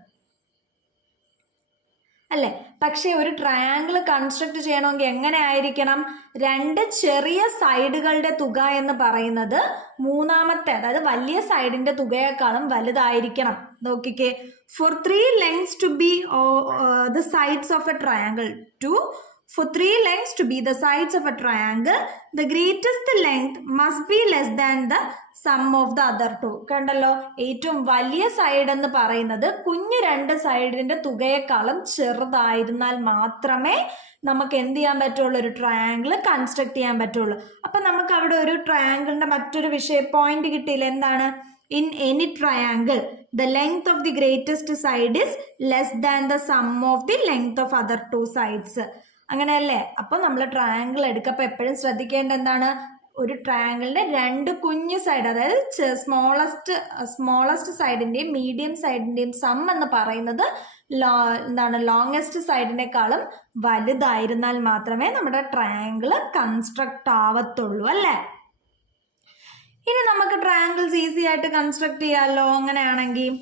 അല്ലേ. പക്ഷെ ഒരു ട്രയാങ്കിൾ കൺസ്ട്രക്ട് ചെയ്യണമെങ്കിൽ എങ്ങനെ ആയിരിക്കണം? 2 ചെറിയ സൈഡുകളുടെ തുക എന്ന് പറയുന്നത് മൂന്നാമത്തെ, അതായത് വലിയ സൈഡിന്റെ തുകയേക്കാളും വലുതായിരിക്കണം. നോക്കിക്കേ, four 3 lengths to be the sides of a triangle, for 3 lengths to be the sides of a triangle, the greatest length must be less than the sum of the other 2. കണ്ടല്ലോ, ഏറ്റവും വലിയ സൈഡ് എന്ന് പറയുന്നത് കുഞ്ഞു 2 സൈഡിന്റെ തുകയേക്കാളും ചെറുതായിരുന്നാൽ മാത്രമേ നമുക്ക് എന്ത് ചെയ്യാൻ പറ്റുള്ളൂ? ഒരു ട്രയാങ്കിൾ കൺസ്ട്രക്ട് ചെയ്യാൻ പറ്റുള്ളൂ. അപ്പൊ നമുക്ക് അവിടെ ഒരു ട്രയാങ്കിളിന്റെ മറ്റൊരു പോയിന്റ് കിട്ടിയില്ല. എന്താണ്? In any triangle, the length of the greatest side is less than the sum of the length of other 2 sides. അങ്ങനെയല്ലേ? അപ്പൊ നമ്മൾ ട്രയാങ്കിൾ എടുക്കപ്പോൾ എപ്പോഴും ശ്രദ്ധിക്കേണ്ട എന്താണ്? ഒരു ട്രയാങ്കിളിന്റെ 2 കുഞ്ഞു സൈഡ്, അതായത് സ്മോളസ്റ്റ് സൈഡിന്റെയും മീഡിയം സൈഡിന്റെയും സം എന്ന് പറയുന്നത് ലോങ്ങസ്റ്റ് സൈഡിനേക്കാളും വലുതായിരുന്നാൽ മാത്രമേ നമ്മുടെ ട്രയാങ്കിൾ കൺസ്ട്രക്ട് ആവത്തുള്ളൂ അല്ലേ. ഇനി നമുക്ക് ട്രയാങ്കിൾസ് ഈസി ആയിട്ട് കൺസ്ട്രക്ട് ചെയ്യാമല്ലോ. അങ്ങനെയാണെങ്കിൽ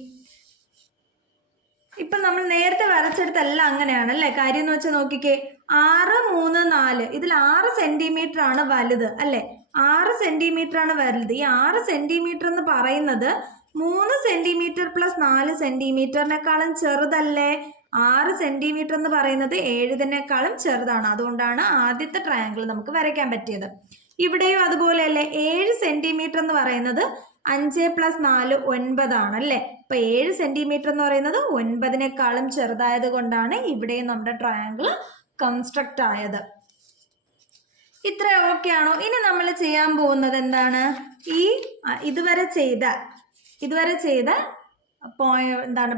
ഇപ്പൊ നമ്മൾ നേരത്തെ വരച്ചെടുത്തല്ല അങ്ങനെയാണ് അല്ലേ. കാര്യം എന്ന് വെച്ചാൽ നോക്കിക്കേ, 6, 3, 4 ഇതിൽ 6 സെന്റിമീറ്റർ ആണ് വലുത് അല്ലെ. 6 സെന്റിമീറ്റർ ആണ് വലുത്. ഈ 6 സെന്റിമീറ്റർ എന്ന് പറയുന്നത് 3 സെന്റിമീറ്റർ പ്ലസ് 4 സെന്റിമീറ്ററിനേക്കാളും ചെറുതല്ലേ. 6 സെന്റിമീറ്റർ എന്ന് പറയുന്നത് 7 ചെറുതാണ്. അതുകൊണ്ടാണ് ആദ്യത്തെ ട്രയാങ്കിൾ നമുക്ക് വരയ്ക്കാൻ പറ്റിയത്. ഇവിടെയും അതുപോലെയല്ലേ, 7 സെന്റിമീറ്റർ എന്ന് പറയുന്നത് 5 + 4 9 ആണ് അല്ലേ. അപ്പൊ 7 സെന്റിമീറ്റർ എന്ന് പറയുന്നത് 9 ചെറുതായത് കൊണ്ടാണ് ഇവിടെയും നമ്മുടെ ട്രയാങ്കിൾ കൺസ്ട്രക്ട് ആയത്. ഇത്ര ഓക്കെ ആണോ? ഇനി നമ്മൾ ചെയ്യാൻ പോകുന്നത് എന്താണ്? ഈ ഇതുവരെ ചെയ്ത എന്താണ്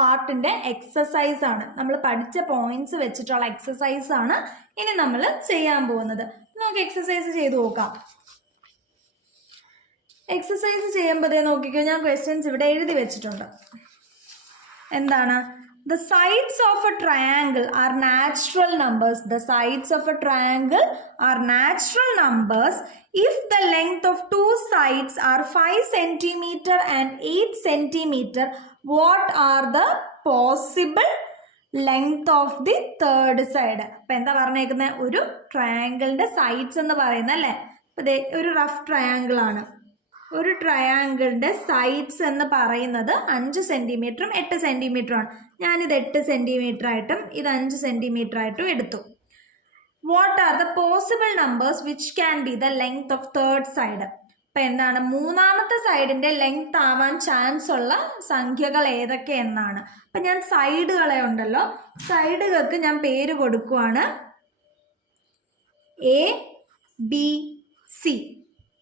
പാർട്ടിന്റെ എക്സസൈസ് ആണ്. നമ്മൾ പഠിച്ച പോയിന്റ്സ് വെച്ചിട്ടുള്ള എക്സസൈസ് ആണ് ഇനി നമ്മൾ ചെയ്യാൻ പോകുന്നത്. നമുക്ക് എക്സസൈസ് ചെയ്ത് നോക്കാം. എക്സസൈസ് ചെയ്യുമ്പോൾ നോക്കിക്കോ, ഞാൻ ക്വസ്റ്റ്യൻസ് ഇവിടെ എഴുതി വെച്ചിട്ടുണ്ട്. എന്താണ്? The sides of a triangle are natural numbers. The sides of a triangle are natural numbers if the length of 2 sides are 5 centimeter and 8 centimeter. What are the possible length of the third side? അപ്പൊ എന്താ പറഞ്ഞേക്കുന്നത്? ഒരു ട്രയാങ്കിളിന്റെ sides എന്ന് പറയുന്നത് അല്ലേ. അപ്പൊ ഒരു റഫ് ട്രയാങ്കിൾ ആണ്. ഒരു ട്രയാങ്കിളിന്റെ സൈഡ്സ് എന്ന് പറയുന്നത് 5 സെന്റിമീറ്ററും 8 സെന്റിമീറ്ററുമാണ്. ഞാനിത് 8 സെന്റിമീറ്റർ ആയിട്ടും ഇത് 5 സെന്റിമീറ്റർ ആയിട്ടും എടുത്തു. What are the possible numbers which can be the length of third side? അപ്പൊ എന്താണ് മൂന്നാമത്തെ സൈഡിന്റെ ലെങ്ത് ആവാൻ ചാൻസ് ഉള്ള സംഖ്യകൾ ഏതൊക്കെ എന്നാണ്. അപ്പൊ ഞാൻ സൈഡുകളെ ഉണ്ടല്ലോ, സൈഡുകൾക്ക് ഞാൻ പേര് കൊടുക്കുവാണ് A, B, C.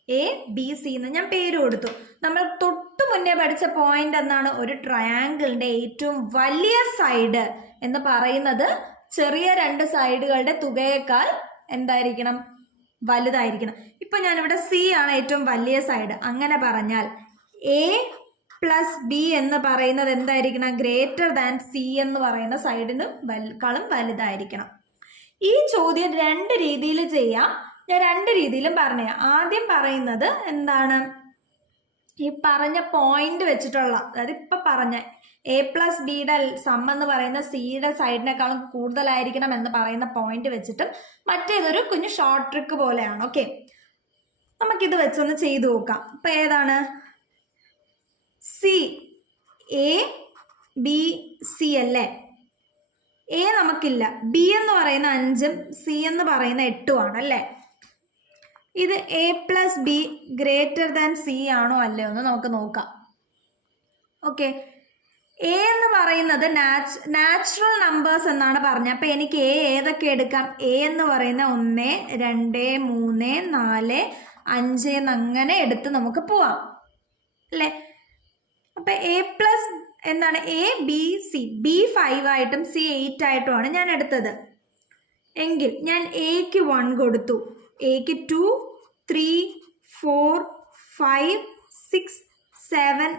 ABC എന്ന് ഞാൻ പേര് കൊടുത്തു. നമ്മൾ തൊട്ട് മുന്നേ പഠിച്ച പോയിന്റ് എന്താണ്? ഒരു ട്രയാങ്കിളിന്റെ ഏറ്റവും വലിയ സൈഡ് എന്ന് പറയുന്നത് ചെറിയ 2 സൈഡുകളുടെ തുകയേക്കാൾ എന്തായിരിക്കണം? വലുതായിരിക്കണം. ഇപ്പൊ ഞാനിവിടെ C ആണ് ഏറ്റവും വലിയ സൈഡ്. അങ്ങനെ പറഞ്ഞാൽ A + B എന്ന് പറയുന്നത് എന്തായിരിക്കണം? ഗ്രേറ്റർ ദാൻ C എന്ന് പറയുന്ന സൈഡിനും വലുതായിരിക്കണം. ഈ ചോദ്യം 2 രീതിയിൽ ചെയ്യാം. ഞാൻ 2 രീതിയിലും പറഞ്ഞു. ആദ്യം പറയുന്നത് എന്താണ്? ഈ പറഞ്ഞ പോയിന്റ് വെച്ചിട്ടുള്ള, അതായത് ഇപ്പൊ പറഞ്ഞ A + Bയുടെ സം എന്ന് പറയുന്ന സിയുടെ സൈഡിനേക്കാളും കൂടുതലായിരിക്കണം എന്ന് പറയുന്ന പോയിന്റ് വെച്ചിട്ടും മറ്റേതൊരു കുഞ്ഞു ഷോർട്ട് ട്രിക്ക് പോലെയാണ്. ഓക്കെ, നമുക്കിത് വെച്ചൊന്ന് ചെയ്തു നോക്കാം. ഇപ്പൊ ഏതാണ്? C, A, ബി സി അല്ലേ. എ നമുക്കില്ല, ബി എന്ന് പറയുന്ന 5ഉം സി എന്ന് പറയുന്ന 8ഉം ആണ് അല്ലേ. ഇത് A plus be greater than C ആണോ അല്ലയോ എന്ന് നമുക്ക് നോക്കാം. ഓക്കെ, എ എന്ന് പറയുന്നത് നാച്ചുറൽ നമ്പേഴ്സ് എന്നാണ് പറഞ്ഞത്. അപ്പം എനിക്ക് എ ഏതൊക്കെ എടുക്കാം? എ എന്ന് പറയുന്ന 1, 2, 3, 4, 5 എന്നങ്ങനെ എടുത്ത് നമുക്ക് പോവാം അല്ലേ. അപ്പം എ പ്ലസ് എന്താണ്? എ ബി സി, ബി 5 ആയിട്ടും സി 8 ആയിട്ടുമാണ് ഞാൻ എടുത്തത്. എങ്കിൽ ഞാൻ എക്ക് 1 കൊടുത്തു, എക്ക് 2, 3, 4, 5, 6, 7,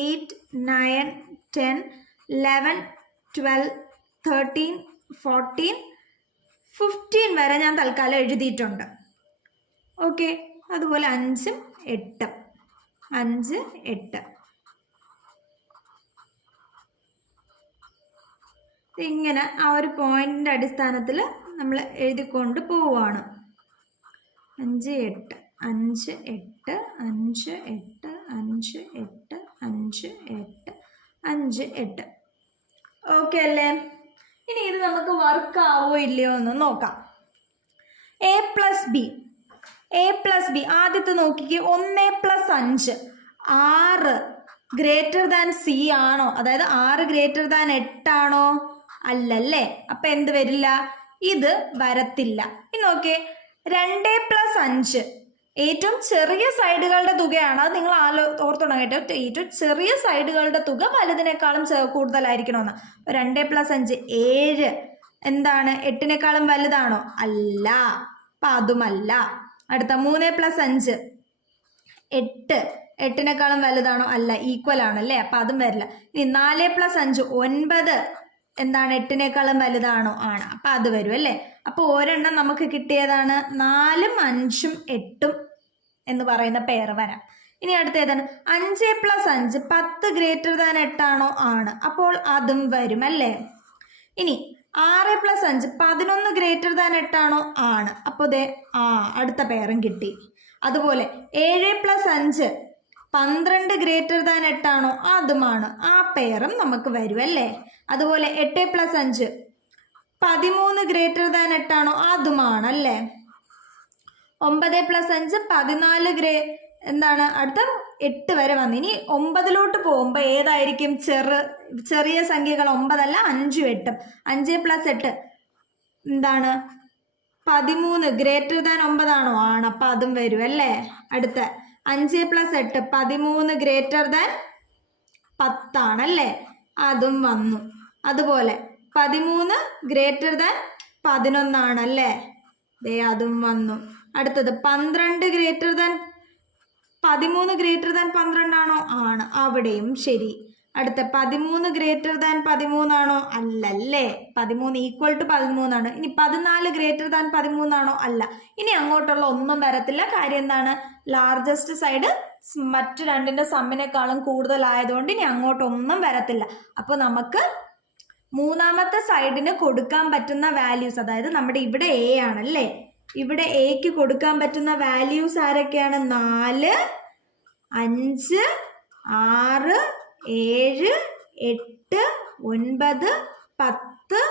8, 9, 10, 11, 12, 13, 14, 15 വരെ ഞാൻ തൽക്കാലം എഴുതിയിട്ടുണ്ട്. ഓക്കെ, അതുപോലെ 5ഉം 8ഉം 5, 8 ഇങ്ങനെ ആ ഒരു പോയിന്റിന്റെ അടിസ്ഥാനത്തിൽ നമ്മൾ എഴുതിക്കൊണ്ട് പോവുകയാണ്. 5, 8, 5, 8, 5, 8, 5, 8, 5, 8, 5, 8. ഓക്കെ അല്ലേ. ഇനി ഇത് നമുക്ക് വർക്ക് ആവോ ഇല്ലയോ എന്ന് നോക്കാം. A plus B, A plus B ആദ്യത്തെ നോക്കിക്ക്. 1 + 5 6 ഗ്രേറ്റർ ദാൻ സി ആണോ? അതായത് 6 ഗ്രേറ്റർ ദാൻ 8 ആണോ? അല്ലല്ലേ. അപ്പം എന്ത് വരില്ല? ഇത് വരത്തില്ല. ഇനി നോക്കേ, 2 + 5 ഏറ്റവും ചെറിയ സൈഡുകളുടെ തുകയാണ്. അത് നിങ്ങൾ ഓർത്തോണം കേട്ടോ. ഏറ്റവും ചെറിയ സൈഡുകളുടെ തുക വലുതിനേക്കാളും കൂടുതലായിരിക്കണമെന്ന്. 2 + 5 7 എന്താണ്? 8നേക്കാളും വലുതാണോ? അല്ല. അപ്പം അതുമല്ല. അടുത്ത 3 + 5 8 8നേക്കാളും വലുതാണോ? അല്ല. ഈക്വൽ ആണല്ലേ. അപ്പം അതും വരില്ല. ഇനി 4 + 5 9 എന്താണ്? 8നേക്കാളും വലുതാണോ? ആണ്. അപ്പം അത് വരും അല്ലേ. അപ്പോൾ ഒരെണ്ണം നമുക്ക് കിട്ടിയതാണ് 4, 5, 8 എന്ന് പറയുന്ന പെയർ വരാം. ഇനി അടുത്ത ഏതാണ്? 5 + 5 10 ഗ്രേറ്റർ ദാൻ 8 ആണോ? ആണ്. അപ്പോൾ അതും വരും അല്ലേ. ഇനി 6 + 5 11 ഗ്രേറ്റർ ദാൻ 8 ആണോ? ആണ്. അപ്പോൾ ദേ അടുത്ത പെയറും കിട്ടി. അതുപോലെ 7 + 5 12 ഗ്രേറ്റർ ദാൻ 8 ആണോ? അതുമാണ്. ആ പെയറും നമുക്ക് വരും അല്ലേ. അതുപോലെ 8 + 5 13 ഗ്രേറ്റർ ദാൻ 8 ആണോ? അതുമാണ് അല്ലേ. 9 + 5 14 എന്താണ്? അടുത്ത 8 വരെ വന്നു. ഇനി 9ലോട്ട് പോകുമ്പോൾ ഏതായിരിക്കും ചെറിയ സംഖ്യകൾ? 9 അല്ല, 5ഉം 8ഉം. 5 + 8 എന്താണ്? 13 ഗ്രേറ്റർ ദാൻ 9 ആണോ? ആണ്. അപ്പം അതും വരും അല്ലേ. അടുത്ത 5 + 8 13 ഗ്രേറ്റർ ദാൻ 10 ആണല്ലേ. അതും വന്നു. അതുപോലെ 13 ഗ്രേറ്റർ ദാൻ 11 ആണല്ലേ. ദേ അതും വന്നു. അടുത്തത് 12 ഗ്രേറ്റർ ദാൻ 13 ഗ്രേറ്റർ ദാൻ 12 ആണോ? ആണ്. അവിടെയും ശരി. അടുത്ത 13 ഗ്രേറ്റർ ദാൻ 13 ആണോ? അല്ലല്ലേ. 13 ഈക്വൽ ടു 13 ആണ്. ഇനി 14 ഗ്രേറ്റർ ദാൻ 13 ആണോ? അല്ല. ഇനി അങ്ങോട്ടുള്ള ഒന്നും വരത്തില്ല. കാര്യം എന്താണ്? ലാർജസ്റ്റ് സൈഡ് മറ്റു രണ്ടിന്റെ സമ്മിനേക്കാളും കൂടുതലായതുകൊണ്ട് ഇനി അങ്ങോട്ടൊന്നും വരത്തില്ല. അപ്പോൾ നമുക്ക് മൂന്നാമത്തെ സൈഡിന് കൊടുക്കാൻ പറ്റുന്ന വാല്യൂസ്, അതായത് നമ്മുടെ ഇവിടെ എ ആണല്ലേ, ഇവിടെ എക്ക് കൊടുക്കാൻ പറ്റുന്ന വാല്യൂസ് ആരൊക്കെയാണ്? 4, 5, 6, 7, 8, 9, 10,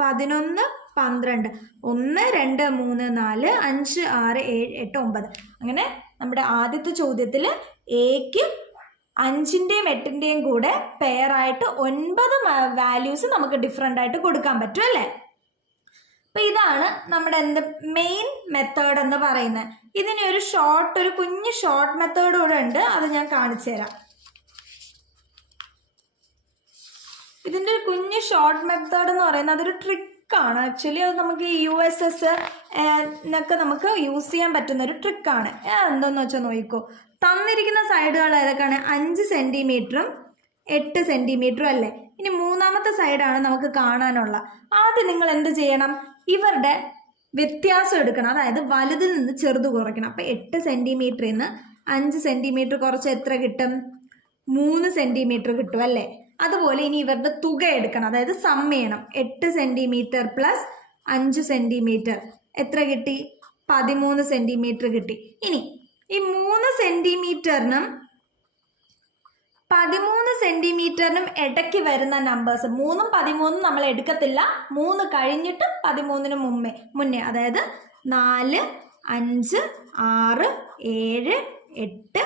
11, 12. 1, 2, 3, 4, 5, 6, 7, 8, 9. അങ്ങനെ നമ്മുടെ ആദ്യത്തെ ചോദ്യത്തിൽ എക്ക് 5ന്റെയും 8ന്റെയും കൂടെ പെയറായിട്ട് 9 വാല്യൂസ് നമുക്ക് ഡിഫറെൻ്റ് ആയിട്ട് കൊടുക്കാൻ പറ്റും അല്ലേ. അപ്പം ഇതാണ് നമ്മുടെ മെയിൻ മെത്തേഡ് എന്ന് പറയുന്നത്. ഇതിന് ഒരു കുഞ്ഞ് ഷോർട്ട് മെത്തേഡ് കൂടെ ഉണ്ട്. അത് ഞാൻ കാണിച്ചു തരാം. ഇതിൻ്റെ ഒരു കുഞ്ഞ് ഷോർട്ട് മെത്തേഡ് എന്ന് പറയുന്നത് അതൊരു ട്രിക്കാണ്. ആക്ച്വലി അത് നമുക്ക് USS എന്നൊക്കെ നമുക്ക് യൂസ് ചെയ്യാൻ പറ്റുന്ന ഒരു ട്രിക്കാണ്. എന്താണെന്ന് വെച്ചാൽ നോക്കിക്കോ. തന്നിരിക്കുന്ന സൈഡുകൾ ഏതൊക്കെയാണ്? 5 സെൻറ്റിമീറ്ററും 8 സെൻറ്റിമീറ്ററും അല്ലേ. ഇനി മൂന്നാമത്തെ സൈഡാണ് നമുക്ക് കാണാനുള്ള. ആദ്യം നിങ്ങൾ എന്ത് ചെയ്യണം? ഇവരുടെ വ്യത്യാസം എടുക്കണം. അതായത് വലുതിൽ നിന്ന് ചെറുത് കുറയ്ക്കണം. അപ്പം 8 സെൻറ്റിമീറ്ററിൽ നിന്ന് 5 സെൻറ്റിമീറ്റർ കുറച്ച് എത്ര കിട്ടും? 3 സെൻറ്റിമീറ്റർ കിട്ടും അല്ലേ. അതുപോലെ ഇനി ഇവരുടെ തുക എടുക്കണം. അതായത് സം ചെയ്യണം. 8 സെൻറ്റിമീറ്റർ പ്ലസ് 5 സെൻറ്റിമീറ്റർ എത്ര കിട്ടി? 13 സെൻറ്റിമീറ്റർ കിട്ടി. ഇനി ഈ 3 സെൻറ്റിമീറ്ററിനും 13 സെന്റിമീറ്ററിനും ഇടയ്ക്ക് വരുന്ന നമ്പേഴ്സ് 3ഉം 13ഉം നമ്മൾ എടുക്കത്തില്ല. 3 കഴിഞ്ഞിട്ട് 13ന് മുന്നേ അതായത് 4, 5, 6, 7, 8,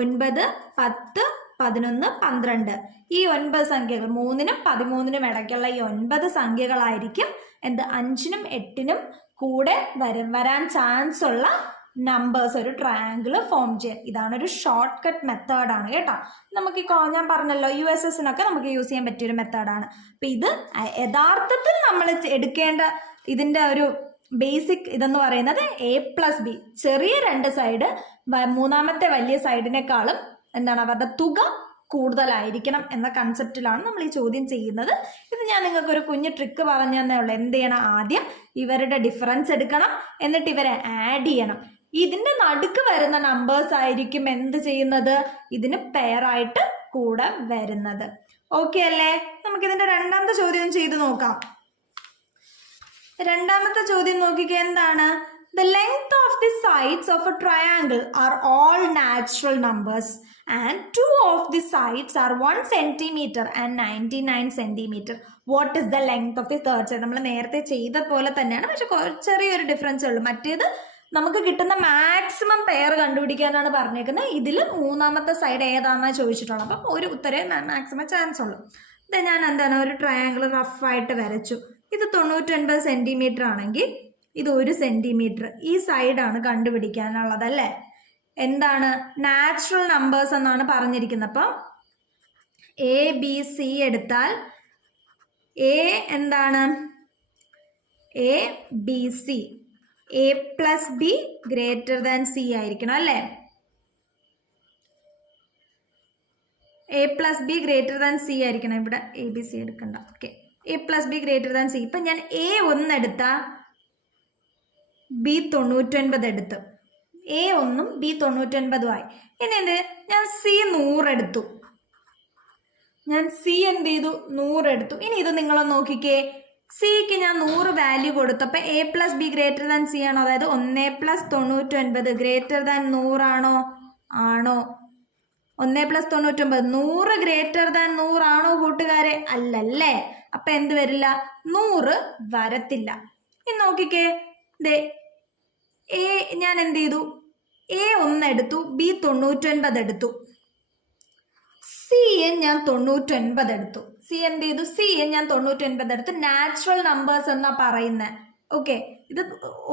9, 10, 11, 12 ഈ 9 സംഖ്യകൾ 3നും 13നും ഇടയ്ക്കുള്ള ഈ 9 സംഖ്യകളായിരിക്കും എന്ത് 5നും 8നും കൂടെ വരാൻ ചാൻസ് ഉള്ള നമ്പേഴ്സ് ഒരു ട്രയാങ്കിൾ ഫോം ചെയ്യാൻ. ഇതാണ് ഒരു ഷോർട്ട് കട്ട് മെത്തേഡാണ് കേട്ടോ. നമുക്ക് ഞാൻ പറഞ്ഞല്ലോ USSനൊക്കെ നമുക്ക് യൂസ് ചെയ്യാൻ പറ്റിയൊരു മെത്തേഡാണ്. അപ്പം ഇത് യഥാർത്ഥത്തിൽ നമ്മൾ എടുക്കേണ്ട ഇതിൻ്റെ ഒരു ബേസിക് ഇതെന്ന് പറയുന്നത് A+B ചെറിയ 2 സൈഡ് മൂന്നാമത്തെ വലിയ സൈഡിനേക്കാളും എന്താണ് അവരുടെ തുക കൂടുതലായിരിക്കണം എന്ന കൺസെപ്റ്റിലാണ് നമ്മൾ ഈ ചോദ്യം ചെയ്യുന്നത്. ഇത് ഞാൻ നിങ്ങൾക്ക് ഒരു കുഞ്ഞു ട്രിക്ക് പറഞ്ഞു തന്നേ ഉള്ളൂ. എന്ത് ചെയ്യണം? ആദ്യം ഇവരുടെ ഡിഫറൻസ് എടുക്കണം, എന്നിട്ട് ഇവരെ ആഡ് ചെയ്യണം. ഇതിന്റെ നടുക്ക് വരുന്ന നമ്പേഴ്സ് ആയിരിക്കും എന്ത് ചെയ്യുന്നത്? ഇതിന് പെയറായിട്ട് കൂടെ വരുന്നത്. ഓക്കെ അല്ലേ? നമുക്കിതിന്റെ രണ്ടാമത്തെ ചോദ്യം ചെയ്ത് നോക്കാം. രണ്ടാമത്തെ ചോദ്യം നോക്കിക്കേ, എന്താണ്? The length of the sides of a triangle are all natural numbers and 2 of the sides are 1 centimeter and 99 centimeter. What is the length of the third side? നമ്മൾ നേരത്തെ ചെയ്ത പോലെ തന്നെയാണ്, പക്ഷെ ചെറിയൊരു ഡിഫറൻസ് ഉള്ളൂ. മറ്റേത് നമുക്ക് കിട്ടുന്ന മാക്സിമം പെയർ കണ്ടുപിടിക്കാനാണ് പറഞ്ഞേക്കുന്നത്. ഇതിൽ മൂന്നാമത്തെ സൈഡ് ഏതാണെന്നാണ് ചോദിച്ചിട്ടുള്ളത്. അപ്പം ഒരു ഉത്തരേ മാക്സിമം ചാൻസ് ഉള്ളൂ. ഇത് ഞാൻ എന്താണ് ഒരു ട്രയാങ്കിൾ റഫായിട്ട് വരച്ചു. ഇത് 99 സെന്റിമീറ്റർ ആണെങ്കിൽ ഇത് 1 സെന്റിമീറ്റർ. ഈ സൈഡാണ് കണ്ടുപിടിക്കാനുള്ളതല്ലേ. എന്താണ്? നാച്ചുറൽ നമ്പേഴ്സ് എന്നാണ് പറഞ്ഞിരിക്കുന്നത്. അപ്പം ABC എടുത്താൽ എന്താണ്? ABC A+B > C ആയിരിക്കണം അല്ലേ? A+B > C ആയിരിക്കണം. ഇവിടെ ABC എടുക്കണ്ട. Okay, A+B > C. ഇപ്പം ഞാൻ A1 എടുത്താൽ B 99 എടുത്തു. A1ഉം B 99 ആയി. ഇനി എന്ത്? ഞാൻ C 100 എടുത്തു. ഞാൻ C എന്ത് ചെയ്തു? 100 എടുത്തു. ഇനി ഇത് നിങ്ങളൊന്ന് നോക്കിക്കേ. സിക്ക് ഞാൻ 100 വാല്യൂ കൊടുത്തപ്പോൾ A+B > C ആണോ? അതായത് 1 + 99 > 100 ആണോ? ആണോ? 1 + 99 100 > 100 ആണോ കൂട്ടുകാരെ? അല്ലല്ലേ. അപ്പം എന്ത് വരില്ല? 100 വരത്തില്ല. ഇനി നോക്കിക്കേ, ഞാൻ എന്ത് ചെയ്തു? A1 എടുത്തു, B 99 എടുത്തു. C ഞാൻ 99 എടുത്തു. C എന്ത് ചെയ്തു? C ഞാൻ 99 എടുത്തു. നാച്ചുറൽ നമ്പേഴ്സ് എന്നാ പറയുന്നത്. ഓക്കെ, ഇത്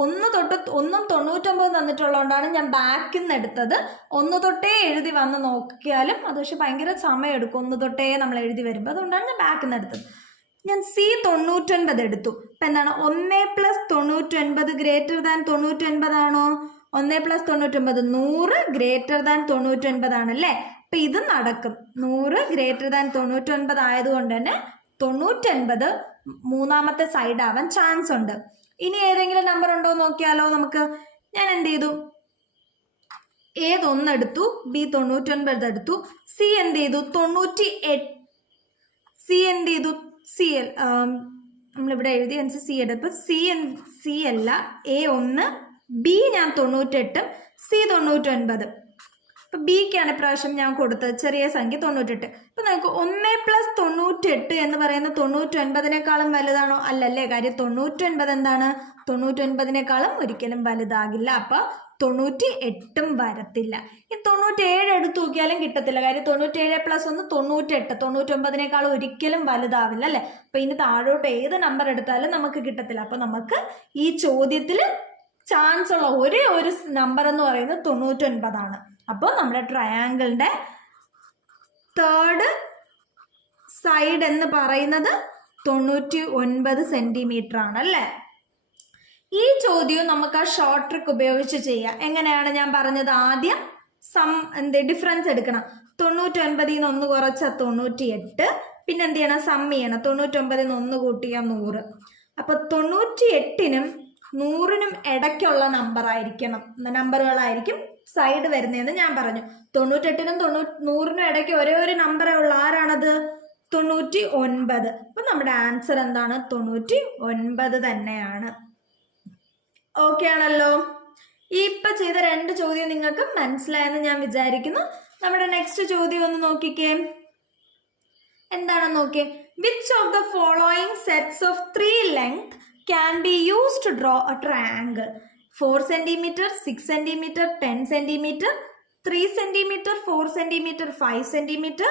1 തൊട്ട് 1ഉം 99 തന്നിട്ടുള്ളതുകൊണ്ടാണ് ഞാൻ ബാക്കിൽ നിന്ന് എടുത്തത്. 1 തൊട്ടേ എഴുതി വന്ന് നോക്കിയാലും അത് പക്ഷെ ഭയങ്കര സമയം എടുക്കും 1 തൊട്ടേ നമ്മൾ എഴുതി വരുമ്പോൾ. അതുകൊണ്ടാണ് ഞാൻ ബാക്കിൽ നിന്ന് എടുത്തത്. ഞാൻ C 99 എടുത്തു. അപ്പം എന്താണ്? 1 + 99 > 99 ആണോ? 1 + 99 100 > 99 ആണല്ലേ. അപ്പം ഇത് നടക്കും. 100 > 99 ആയതുകൊണ്ട് തന്നെ 99 മൂന്നാമത്തെ സൈഡ് ആവാൻ ചാൻസ് ഉണ്ട്. ഇനി ഏതെങ്കിലും നമ്പർ ഉണ്ടോ നോക്കിയാലോ നമുക്ക്. ഞാൻ എന്ത് ചെയ്തു? A1 എടുത്തു, B 99 എടുത്തു. C എന്ത് ചെയ്തു? 98. C എന്ത് ചെയ്തു? നമ്മളിവിടെ എഴുതി C എടുത്തപ്പോൾ C അല്ല, A1, B ഞാൻ 98, C 99. അപ്പം Bക്കാണ് ഇപ്രാവശ്യം ഞാൻ കൊടുത്തത് ചെറിയ സംഖ്യ 98. അപ്പം നമുക്ക് 1 + 98 എന്ന് പറയുന്ന 99 വലുതാണോ? അല്ലല്ലേ. കാര്യം 99 എന്താണ്? 99 ഒരിക്കലും വലുതാകില്ല. അപ്പം 98 വരത്തില്ല. ഈ 97 എടുത്ത് നോക്കിയാലും കിട്ടത്തില്ല. കാര്യം 97 + 1 98, 99 ഒരിക്കലും വലുതാവില്ല അല്ലേ. അപ്പം ഇനി താഴോട്ട് ഏത് നമ്പർ എടുത്താലും നമുക്ക് കിട്ടത്തില്ല. അപ്പം നമുക്ക് ഈ ചോദ്യത്തിൽ ചാൻസ് ഉള്ള ഒരേ ഒരു നമ്പർ എന്ന് പറയുന്നത് 99 ആണ്. അപ്പോൾ നമ്മുടെ ട്രയാങ്കിളിന്റെ തേർഡ് സൈഡ് എന്ന് പറയുന്നത് 99 സെന്റിമീറ്റർ ആണ് അല്ലേ. ഈ ചോദ്യവും നമുക്ക് ആ ഷോർട്ട് ട്രിക്ക് ഉപയോഗിച്ച് ചെയ്യാം. എങ്ങനെയാണ് ഞാൻ പറഞ്ഞത്? ആദ്യം ഡിഫറൻസ് എടുക്കണം. 99 ൽ 1 കുറച്ചാൽ 98. പിന്നെ എന്ത് ചെയ്യണം? സം ചെയ്യണം. 99 ൽ 1 കൂട്ടിയാൽ 100. അപ്പൊ 98നും 100നും ഇടയ്ക്കുള്ള നമ്പറുകളായിരിക്കും സൈഡ് വരുന്നതെന്ന് ഞാൻ പറഞ്ഞു. 98നും 100നും ഇടയ്ക്ക് ഒരേ ഒരു നമ്പറേ ഉള്ളൂ. ആരാണത്? 99. അപ്പൊ നമ്മുടെ ആൻസർ എന്താണ്? 99 തന്നെയാണ്. ഓക്കെ ആണല്ലോ. ഇപ്പൊ ചെയ്ത 2 ചോദ്യം നിങ്ങൾക്ക് മനസ്സിലായെന്ന് ഞാൻ വിചാരിക്കുന്നു. നമ്മുടെ നെക്സ്റ്റ് ചോദ്യം ഒന്ന് നോക്കിക്കേ. എന്താണെന്ന് നോക്കിയേ. Which of the following sets of 3 length can be use to draw a triangle? 4 centimetre, 6 centimetre, 10 centimetre, 3 centimetre, 4 centimetre, 5 centimetre,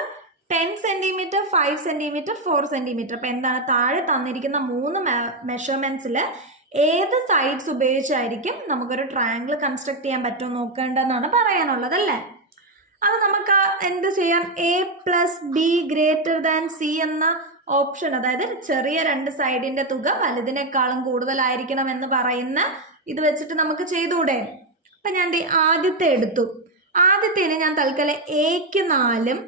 10 centimetre, 5 centimetre, 4 centimetre. അപ്പൊ എന്താണ് താഴെ തന്നിരിക്കുന്ന 3 മെഷർമെന്റ്സിൽ ഏത് സൈഡ്സ് ഉപയോഗിച്ചായിരിക്കും നമുക്കൊരു ട്രയാങ്കിൾ കൺസ്ട്രക്ട് ചെയ്യാൻ പറ്റുമോ നോക്കേണ്ടതെന്നാണ് പറയാനുള്ളത് അല്ലേ. അത് നമുക്ക് എന്ത് ചെയ്യാം? A + B > C എന്ന ഓപ്ഷൻ, അതായത് ചെറിയ 2 സൈഡിന്റെ തുക വലുതിനേക്കാളും കൂടുതലായിരിക്കണം എന്ന് പറയുന്ന ഇത് വെച്ചിട്ട് നമുക്ക് ചെയ്തുകൂടെ? അപ്പൊ ഞാൻ ആദ്യത്തെ എടുത്തു. ആദ്യത്തേന് ഞാൻ തൽക്കാലം Aക്ക് 4ഉം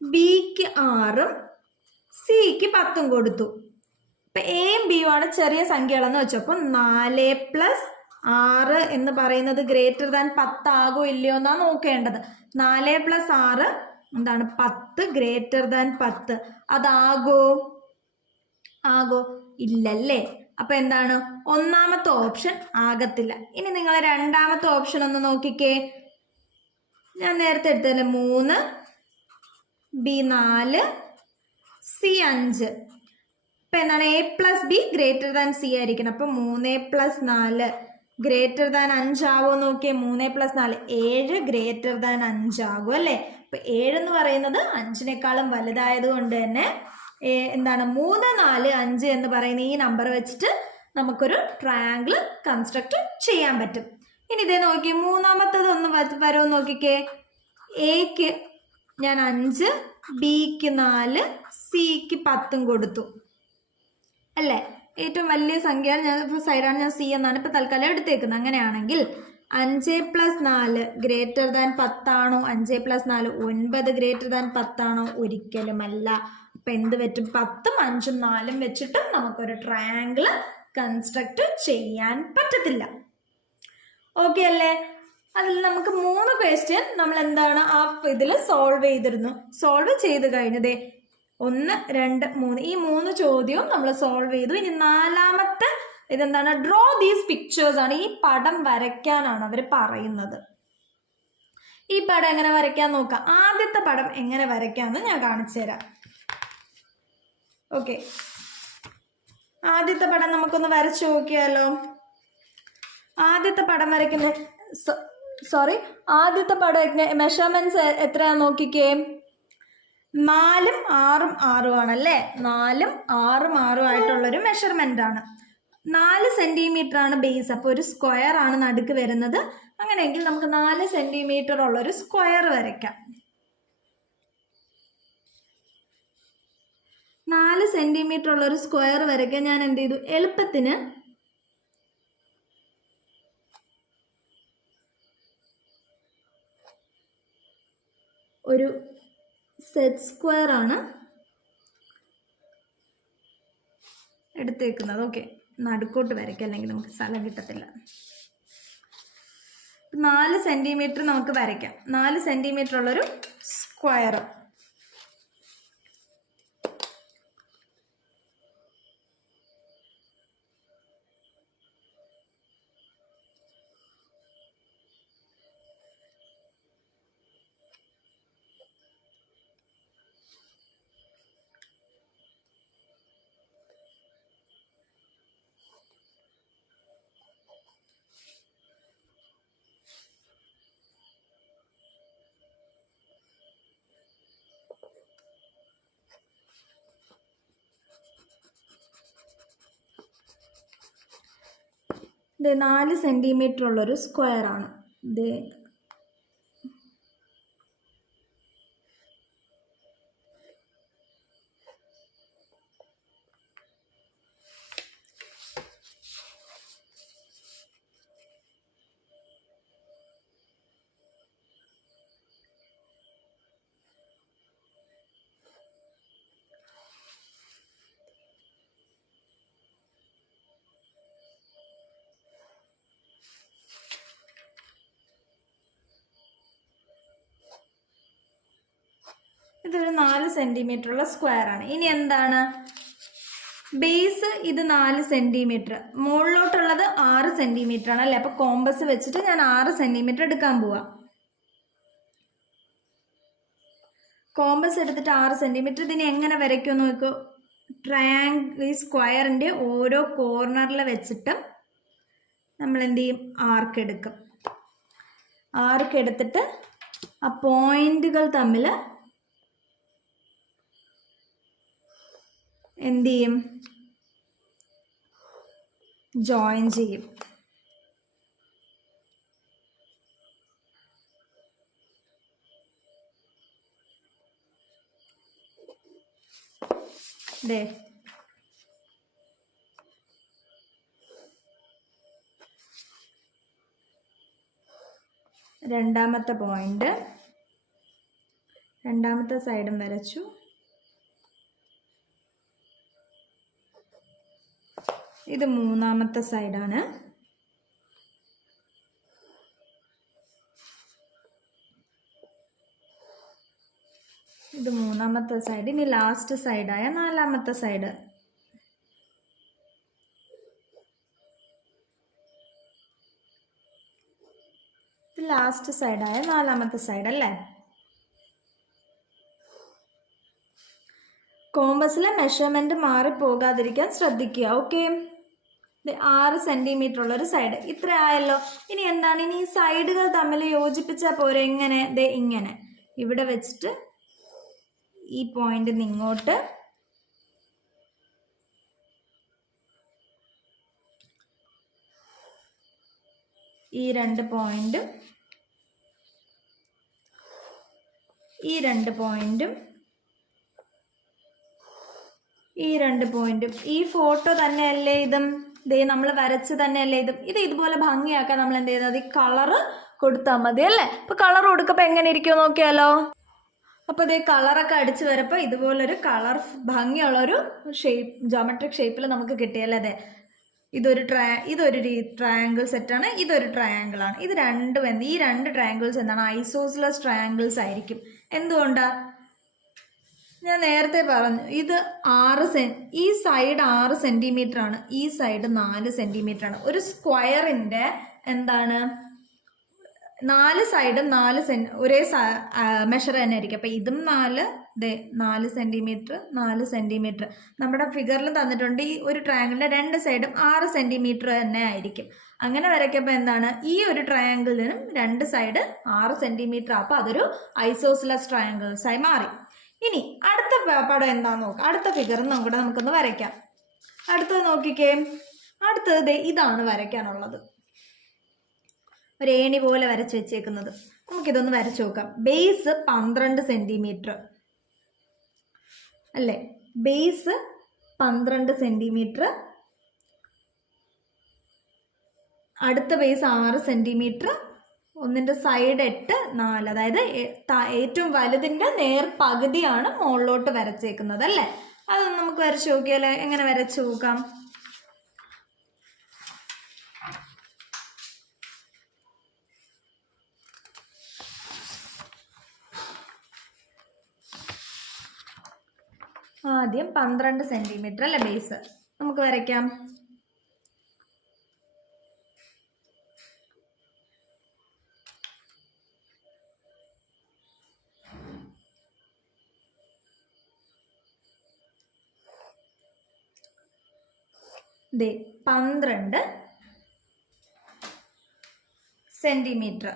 Bക്ക് 6ഉം Cക്ക് 10ഉം കൊടുത്തു. അപ്പൊ Aയും Bയും ആണ് ചെറിയ സംഖ്യകളെന്ന് വെച്ചു. അപ്പൊ 4 + 6 എന്ന് പറയുന്നത് > 10 ആകോ ഇല്ലയോ എന്നാ നോക്കേണ്ടത്. 4 + 6 എന്താണ്? 10 > 10. അതാകോ? ആകോ? ഇല്ലല്ലേ. അപ്പൊ എന്താണ്? ഒന്നാമത്തെ ഓപ്ഷൻ ആകത്തില്ല. ഇനി നിങ്ങൾ രണ്ടാമത്തെ ഓപ്ഷൻ ഒന്ന് നോക്കിക്കേ. ഞാൻ നേരത്തെ എടുത്തല്ലേ 3, B 4, C 5. ഇപ്പൊ എന്താണ്? A + B > C ആയിരിക്കണം. അപ്പൊ 3 + 4 > 5 ആവോ നോക്കിയേ. 3 + 4 7 > 5 ആകും അല്ലേ. അപ്പൊ 7 എന്ന് പറയുന്നത് 5നേക്കാളും വലുതായത് കൊണ്ട് തന്നെ എന്താണ് 3, 4, 5 എന്ന് പറയുന്ന ഈ നമ്പർ വെച്ചിട്ട് നമുക്കൊരു ട്രയാങ്കിൾ കൺസ്ട്രക്ട് ചെയ്യാൻ പറ്റും. ഇനി ഇതേ നോക്കി മൂന്നാമത്തത് ഒന്ന് വരുമോ നോക്കിക്കേ. Aക്ക് ഞാൻ 5, Bക്ക് 4, Cക്ക് 10ഉം കൊടുത്തു അല്ലേ. ഏറ്റവും വലിയ സംഖ്യ സൈഡാണ് ഞാൻ C എന്നാണ് ഇപ്പൊ തൽക്കാലം എടുത്തേക്കുന്നത്. അങ്ങനെയാണെങ്കിൽ 5 + 4 > 10 ആണോ? 5 + 4 9 > 10 ആണോ? ഒരിക്കലുമല്ല. അപ്പൊ എന്ത് പറ്റും? 10ഉം 5ഉം 4ഉം വെച്ചിട്ടും നമുക്കൊരു ട്രയാങ്കിൾ കൺസ്ട്രക്ട് ചെയ്യാൻ പറ്റത്തില്ല. ഓക്കെ അല്ലേ. അതിൽ നമുക്ക് 3 ക്വസ്റ്റ്യൻ നമ്മൾ എന്താണ് ആ ഇതിൽ സോൾവ് ചെയ്തിരുന്നു. സോൾവ് ചെയ്ത് കഴിഞ്ഞതേ 1, 2, 3 ഈ 3 ചോദ്യവും നമ്മൾ സോൾവ് ചെയ്തു. ഇനി നാലാമത്തെ ഇതെന്താണ്? ഡ്രോ ദീസ് പിക്ചേഴ്സ് ആണ്. ഈ പടം വരയ്ക്കാനാണ് അവർ പറയുന്നത്. ഈ പടം എങ്ങനെ വരയ്ക്കാൻ നോക്കാം. ആദ്യത്തെ പടം എങ്ങനെ വരയ്ക്കാന്ന് ഞാൻ കാണിച്ചു തരാം. ഓക്കെ, ആദ്യത്തെ പടം നമുക്കൊന്ന് വരച്ചു നോക്കിയാലോ. ആദ്യത്തെ പടം വരയ്ക്കുന്ന ആദ്യത്തെ പടം മെഷർമെന്റ്സ് എത്രയാ നോക്കിക്കേ. 4ഉം 6ഉം 6ഉം ആണല്ലേ. 4ഉം 6ഉം 6ഉം ആയിട്ടുള്ളൊരു മെഷർമെന്റ് ആണ്. 4 സെന്റിമീറ്റർ ആണ് ബേസ്. അപ്പോൾ ഒരു സ്ക്വയർ ആണ് നടുക്ക് വരുന്നത്. അങ്ങനെയെങ്കിൽ നമുക്ക് 4 സെന്റിമീറ്റർ ഉള്ളൊരു സ്ക്വയർ വരയ്ക്കാം. 4 സെന്റിമീറ്റർ ഉള്ളൊരു സ്ക്വയർ വരയ്ക്കാൻ ഞാൻ എന്ത് ചെയ്തു? എളുപ്പത്തിന് ഒരു സെറ്റ് സ്ക്വയർ ആണ് എടുത്തേക്കുന്നത്. ഓക്കെ, നടുക്കോട്ട് വരയ്ക്കാം, അല്ലെങ്കിൽ നമുക്ക് സ്ഥലം കിട്ടത്തില്ല. 4 സെന്റിമീറ്റർ നമുക്ക് വരയ്ക്കാം. 4 സെന്റിമീറ്റർ ഉള്ളൊരു സ്ക്വയർ. ഇത് 4 സെന്റിമീറ്റർ ഉള്ളൊരു സ്ക്വയർ ആണ്. ഇത് ഇതൊരു 4 സെന്റിമീറ്റർ ഉള്ള സ്ക്വയർ ആണ്. ഇനി എന്താണ്? ബേസ് ഇത് 4 സെന്റിമീറ്റർ, മുകളിലോട്ടുള്ളത് 6 സെന്റിമീറ്റർ ആണ് അല്ലേ. അപ്പൊ കോമ്പസ് വെച്ചിട്ട് ഞാൻ 6 സെന്റിമീറ്റർ എടുക്കാൻ പോവാ. കോമ്പസ് എടുത്തിട്ട് 6 സെൻറ്റിമീറ്റർ. ഇതിനെ എങ്ങനെ വരയ്ക്കുമെന്ന് നോക്കൂ. ഈ സ്ക്വയറിൻ്റെ ഓരോ കോർണറിൽ വെച്ചിട്ട് നമ്മൾ എന്ത് ചെയ്യും, ആർക്ക് എടുക്കും. ആർക്ക് എടുത്തിട്ട് ആ പോയിന്റുകൾ തമ്മിൽ എന്ത് ചെയ്യും, ജോയിൻ ചെയ്യും. ദേ രണ്ടാമത്തെ പോയിന്റ്, രണ്ടാമത്തെ സൈഡും വരച്ചു. ഇത് മൂന്നാമത്തെ സൈഡാണ്. ഇത് മൂന്നാമത്തെ സൈഡ്. ഇനി ലാസ്റ്റ് സൈഡായ നാലാമത്തെ സൈഡ്. ഇത് ലാസ്റ്റ് സൈഡായ നാലാമത്തെ സൈഡ് അല്ലേ. കോമ്പസിലെ മെഷർമെൻറ്റ് മാറിപ്പോകാതിരിക്കാൻ ശ്രദ്ധിക്കുക. ഓക്കെ, 6 സെൻറ്റിമീറ്റർ ഉള്ളൊരു സൈഡ് ഇത്ര ആയല്ലോ. ഇനി എന്താണ്, ഇനി ഈ സൈഡുകൾ തമ്മിൽ യോജിപ്പിച്ചാൽ പോരെ. എങ്ങനെ, ദേ ഇങ്ങനെ ഇവിടെ വെച്ചിട്ട് ഈ പോയിന്റ് ഇങ്ങോട്ട് ഈ രണ്ട് പോയിന്റും ഈ രണ്ട് പോയിന്റും ഈ രണ്ട് പോയിന്റും ഈ ഫോട്ടോ തന്നെയല്ലേ ഇതും, ദേ നമ്മൾ വരച്ച് തന്നെയല്ലേ ഇതും. ഇത് ഇതുപോലെ ഭംഗിയാക്കാൻ നമ്മൾ എന്ത് ചെയ്യുന്നത്, ഈ കളറ് കൊടുത്താൽ മതി അല്ലേ. അപ്പോൾ കളർ കൊടുക്കുമ്പോൾ എങ്ങനെ ഇരിക്കുമോ നോക്കിയാലോ. അപ്പോൾ ഇതേ കളറൊക്കെ അടിച്ച് വരപ്പോൾ ഇതുപോലൊരു കളർ ഭംഗിയുള്ളൊരു ഷേപ്പ്, ജോമെട്രിക് ഷേപ്പിൽ നമുക്ക് കിട്ടിയല്ലേ. അതെ, ഇതൊരു ട്രയാങ്കിൾ സെറ്റാണ്, ഇതൊരു ട്രയാങ്കിളാണ്. ഇത് രണ്ടും ഈ രണ്ട് ട്രയാങ്കിൾസ് എന്താണ്, ഐസോസിലസ് ട്രയാങ്കിൾസ് ആയിരിക്കും. എന്തുകൊണ്ടാണ്, ഞാൻ നേരത്തെ പറഞ്ഞു, ഇത് ഈ സൈഡ് 6 സെൻറ്റിമീറ്റർ ആണ്, ഈ സൈഡ് 4 സെൻറ്റിമീറ്റർ ആണ്. ഒരു സ്ക്വയറിൻ്റെ എന്താണ് 4 സൈഡും 4 ഒരേ മെഷർ തന്നെ ആയിരിക്കും. അപ്പം ഇതും 4 സെൻറ്റിമീറ്റർ 4 സെൻറ്റിമീറ്റർ. നമ്മുടെ ഫിഗറിൽ തന്നിട്ടുണ്ട് ഈ ഒരു ട്രയാങ്കിളിൻ്റെ 2 സൈഡും 6 സെൻറ്റിമീറ്റർ തന്നെ ആയിരിക്കും. അങ്ങനെ വരയ്ക്കുമ്പോൾ എന്താണ്, ഈ ഒരു ട്രയാങ്കിളിനും 2 സൈഡ് 6 സെൻറ്റിമീറ്റർ. അപ്പോൾ അതൊരു ഐസോസിലസ് ട്രയാങ്കിൾസായി മാറി. ഇനി അടുത്ത പടം എന്താണെന്ന് നോക്കാം. അടുത്ത ഫിഗർ നമുക്കൊന്ന് വരയ്ക്കാം. അടുത്തത് നോക്കിക്കേ. അടുത്തത് ഇതാണ് വരയ്ക്കാനുള്ളത്. ഒരു ഏണി പോലെ വരച്ച് വെച്ചേക്കുന്നത്. നമുക്കിതൊന്ന് വരച്ച് നോക്കാം. ബേസ് 12 സെൻറ്റിമീറ്റർ അല്ലേ, ബേസ് 12 സെൻറ്റിമീറ്റർ. അടുത്ത ബേസ് 6 സെൻറ്റിമീറ്റർ. ഒന്നിൻ്റെ സൈഡ് 8, 4. അതായത് ഏറ്റവും വലുതിൻ്റെ നേർപകുതിയാണ് മുകളിലോട്ട് വരച്ചേക്കുന്നത് അല്ലേ. അതൊന്ന് നമുക്ക് വരച്ച് നോക്കിയാലേ. എങ്ങനെ വരച്ച് നോക്കാം. ആദ്യം 12 സെൻറ്റിമീറ്റർ അല്ലേ ബേസ്, നമുക്ക് വരയ്ക്കാം. ദേ 12 സെൻറ്റിമീറ്റർ.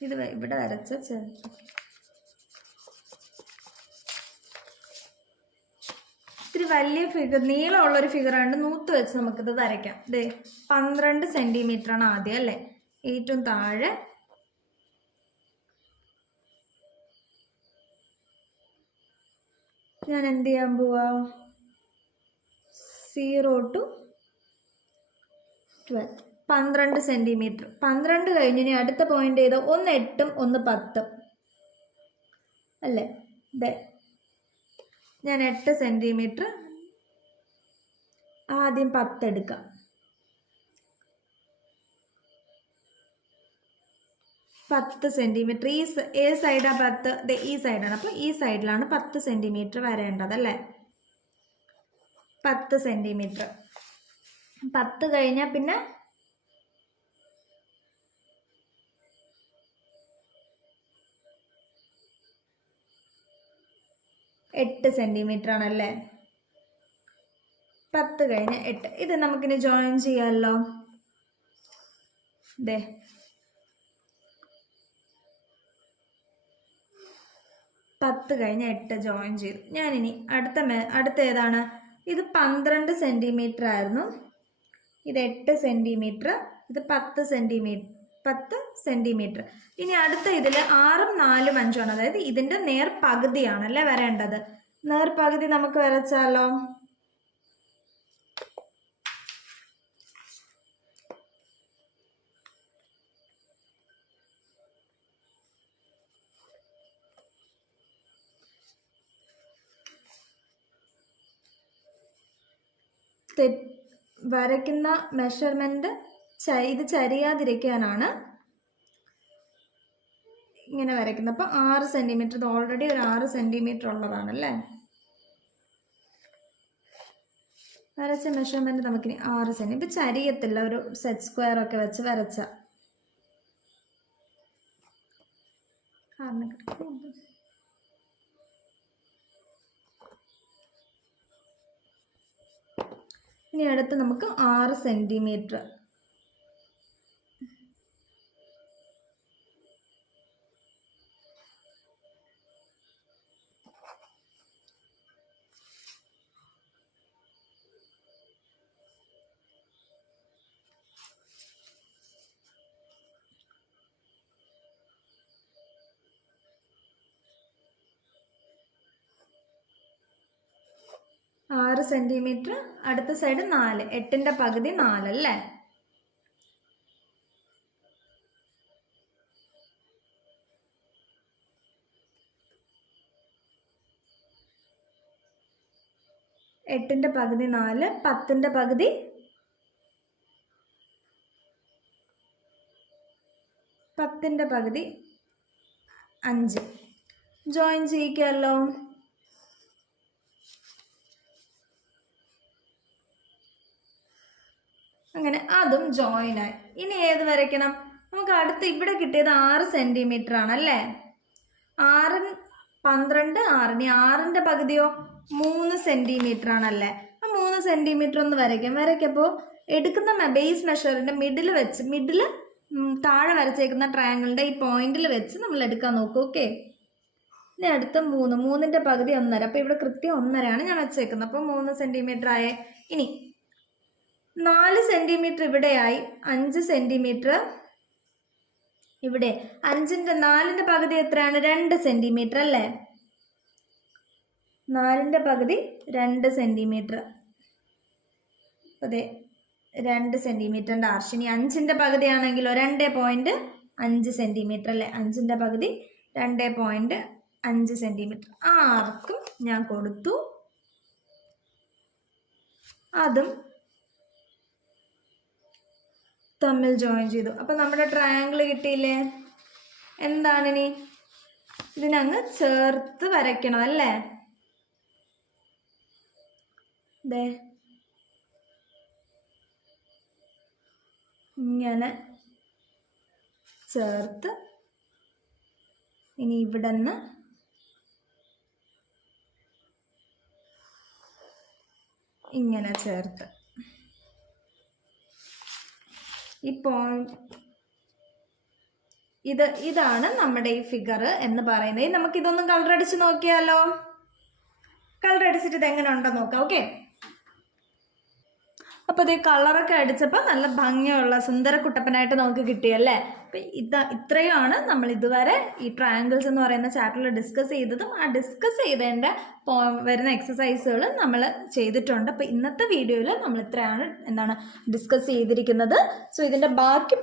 ഇത് ഇവിടെ വരച്ച ഇത്തിരി വലിയ ഫിഗർ, നീളമുള്ളൊരു ഫിഗറാണ്. നൂത്ത് വെച്ച് നമുക്കിത് വരയ്ക്കാം. ദേ 12 സെൻറ്റിമീറ്റർ ആണ് ആദ്യം അല്ലേ. ഏറ്റവും താഴെ ഞാൻ എന്ത് ചെയ്യാൻ പോവാ, 0 to 12 12 സെൻറ്റിമീറ്റർ. 12 കഴിഞ്ഞ് ഇനി അടുത്ത പോയിന്റ് ചെയ്ത് 1 8 1 10 അല്ലേ. ഞാൻ 8 സെൻറ്റിമീറ്റർ ആദ്യം 10 എടുക്കാം. 10 സെൻറ്റിമീറ്റർ. ഏത് സൈഡാണ് 10? ഈ സൈഡാണ്. അപ്പോൾ ഈ സൈഡിലാണ് 10 സെൻറ്റിമീറ്റർ വരേണ്ടത് അല്ലേ. 10 സെൻറ്റിമീറ്റർ. 10 കഴിഞ്ഞാൽ പിന്നെ 8 സെൻറ്റിമീറ്റർ ആണല്ലേ. 10 കഴിഞ്ഞ് 8. ഇത് നമുക്കിനി ജോയിൻ ചെയ്യാമല്ലോ. ദേ 10 കഴിഞ്ഞ് 8 ജോയിൻ ചെയ്തു. ഞാനിനി അടുത്ത ഏതാണ്? ഇത് 12 സെൻറ്റിമീറ്റർ ആയിരുന്നു. ഇത് 8 സെൻറ്റിമീറ്റർ. ഇത് 10 സെൻറ്റിമീറ്റർ. ഇനി അടുത്ത ഇതിൽ 6ഉം 4ഉം 5ഉം ആണ്. അതായത് ഇതിൻ്റെ നേർപകുതിയാണല്ലേ വരേണ്ടത്. നേർപകുതി നമുക്ക് വരച്ചാലോ? വരയ്ക്കുന്ന മെഷർമെൻറ്റ് ഇത് ചരിയാതിരിക്കാനാണ് ഇങ്ങനെ വരയ്ക്കുന്നത്. അപ്പോൾ 6 സെൻറ്റിമീറ്റർ. ഇത് ഓൾറെഡി ഒരു 6 സെൻറ്റിമീറ്റർ ഉള്ളതാണല്ലേ. വരച്ച മെഷർമെൻറ്റ് നമുക്കിനി 6 സെൻറ്റിമീറ്റർ. ഇപ്പം ചരിയത്തില്ല. ഒരു സെറ്റ് സ്ക്വയർ ഒക്കെ വെച്ച് വരച്ച ഇനി അടുത്ത് നമുക്ക് 6 സെൻറ്റിമീറ്റർ. ആറ് സെൻറ്റിമീറ്റർ. അടുത്ത സൈഡ് 4. 8ൻ്റെ പകുതി 4 അല്ലേ. എട്ടിൻ്റെ പകുതി 4. 10ൻ്റെ പകുതി 5. ജോയിൻ ചെയ്യിക്കാമല്ലോ. അങ്ങനെ അതും ജോയിനായി. ഇനി ഏത് വരയ്ക്കണം? നമുക്ക് അടുത്ത് ഇവിടെ കിട്ടിയത് 6 സെൻറ്റിമീറ്റർ ആണല്ലേ. 6, 12, 6. ഇനി 6ൻ്റെ പകുതിയോ 3 സെൻറ്റിമീറ്റർ ആണല്ലേ. ആ 3 സെൻറ്റിമീറ്റർ ഒന്ന് വരയ്ക്കപ്പോൾ എടുക്കുന്ന ബേസ് മെഷറിൻ്റെ മിഡിൽ താഴെ വരച്ചേക്കുന്ന ട്രയാങ്കിളിൻ്റെ ഈ പോയിന്റിൽ വെച്ച് നമ്മൾ എടുക്കാൻ നോക്കും. ഓക്കെ. ഇനി അടുത്ത 3ൻ്റെ പകുതി 1.5. അപ്പോൾ ഇവിടെ കൃത്യം 1.5 ഞാൻ വെച്ചേക്കുന്നത്. അപ്പോൾ 3 സെൻറ്റിമീറ്റർ ആയേ. ഇനി 4 സെൻറ്റിമീറ്റർ ഇവിടെയായി. 5 സെൻറ്റിമീറ്റർ ഇവിടെ. 4ൻ്റെ പകുതി എത്രയാണ്? 2 സെൻറ്റിമീറ്റർ അല്ലേ. 4ൻ്റെ പകുതി 2 സെൻറ്റിമീറ്റർ. അതെ, 2 സെൻറ്റിമീറ്ററിൻ്റെ ആർച്ച്. ഇനി 5ൻ്റെ പകുതി ആണെങ്കിലോ 2.5 സെൻറ്റിമീറ്റർ അല്ലേ. 5ൻ്റെ പകുതി 2.5 സെൻറ്റിമീറ്റർ. ആർക്കും ഞാൻ കൊടുത്തു. അതും തമ്മിൽ ജോയിൻ ചെയ്തു. അപ്പോൾ നമ്മുടെ ട്രയാങ്കിൾ കിട്ടിയില്ലേ. എന്താണിനി? ഇതിനങ്ങ് ചേർത്ത് വരയ്ക്കണം അല്ലേ. ദേ ഇങ്ങനെ ചേർത്ത് ഇനി ഇവിടെ നിന്ന് ഇങ്ങനെ ചേർത്ത് ഈ പോയിന്റ് ഇതാണ് നമ്മുടെ ഈ ഫിഗർ എന്ന് പറയുന്നത്. നമുക്കിതൊന്നും കളർ അടിച്ച് നോക്കിയാലോ. കളർ അടിച്ചിട്ട് ഇത് എങ്ങനെ ഉണ്ടോ നോക്കാം. ഓക്കെ. അപ്പോൾ ഇത് കളറൊക്കെ അടിച്ചപ്പോൾ നല്ല ഭംഗിയുള്ള സുന്ദര കുട്ടപ്പനായിട്ട് നമുക്ക് കിട്ടിയല്ലേ. അപ്പം ഇത്രയുമാണ് നമ്മൾ ഇതുവരെ ഈ ട്രയാങ്കിൾസ് എന്ന് പറയുന്ന ചാപ്റ്ററിൽ ഡിസ്കസ് ചെയ്തതും ആ ഡിസ്കസ് ചെയ്തതിൻ്റെ വരുന്ന എക്സസൈസുകൾ നമ്മൾ ചെയ്തിട്ടുണ്ട്. അപ്പോൾ ഇന്നത്തെ വീഡിയോയിൽ നമ്മൾ ഇത്രയാണ് ഡിസ്കസ് ചെയ്തിരിക്കുന്നത്. സോ ഇതിൻ്റെ ബാക്കി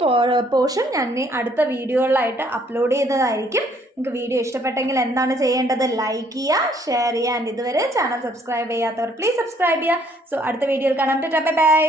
പോർഷൻ ഞാൻ അടുത്ത വീഡിയോകളിലായിട്ട് അപ്ലോഡ് ചെയ്യുന്നതായിരിക്കും. നിങ്ങൾക്ക് വീഡിയോ ഇഷ്ടപ്പെട്ടെങ്കിൽ എന്താണ് ചെയ്യേണ്ടത്? ലൈക്ക് ചെയ്യുക, ഷെയർ ചെയ്യുക. ആൻഡ് ഇതുവരെ ചാനൽ സബ്സ്ക്രൈബ് ചെയ്യാത്തവർ പ്ലീസ് സബ്സ്ക്രൈബ് ചെയ്യുക. സോ അടുത്ത വീഡിയോയിൽ കാണാം. Bye bye.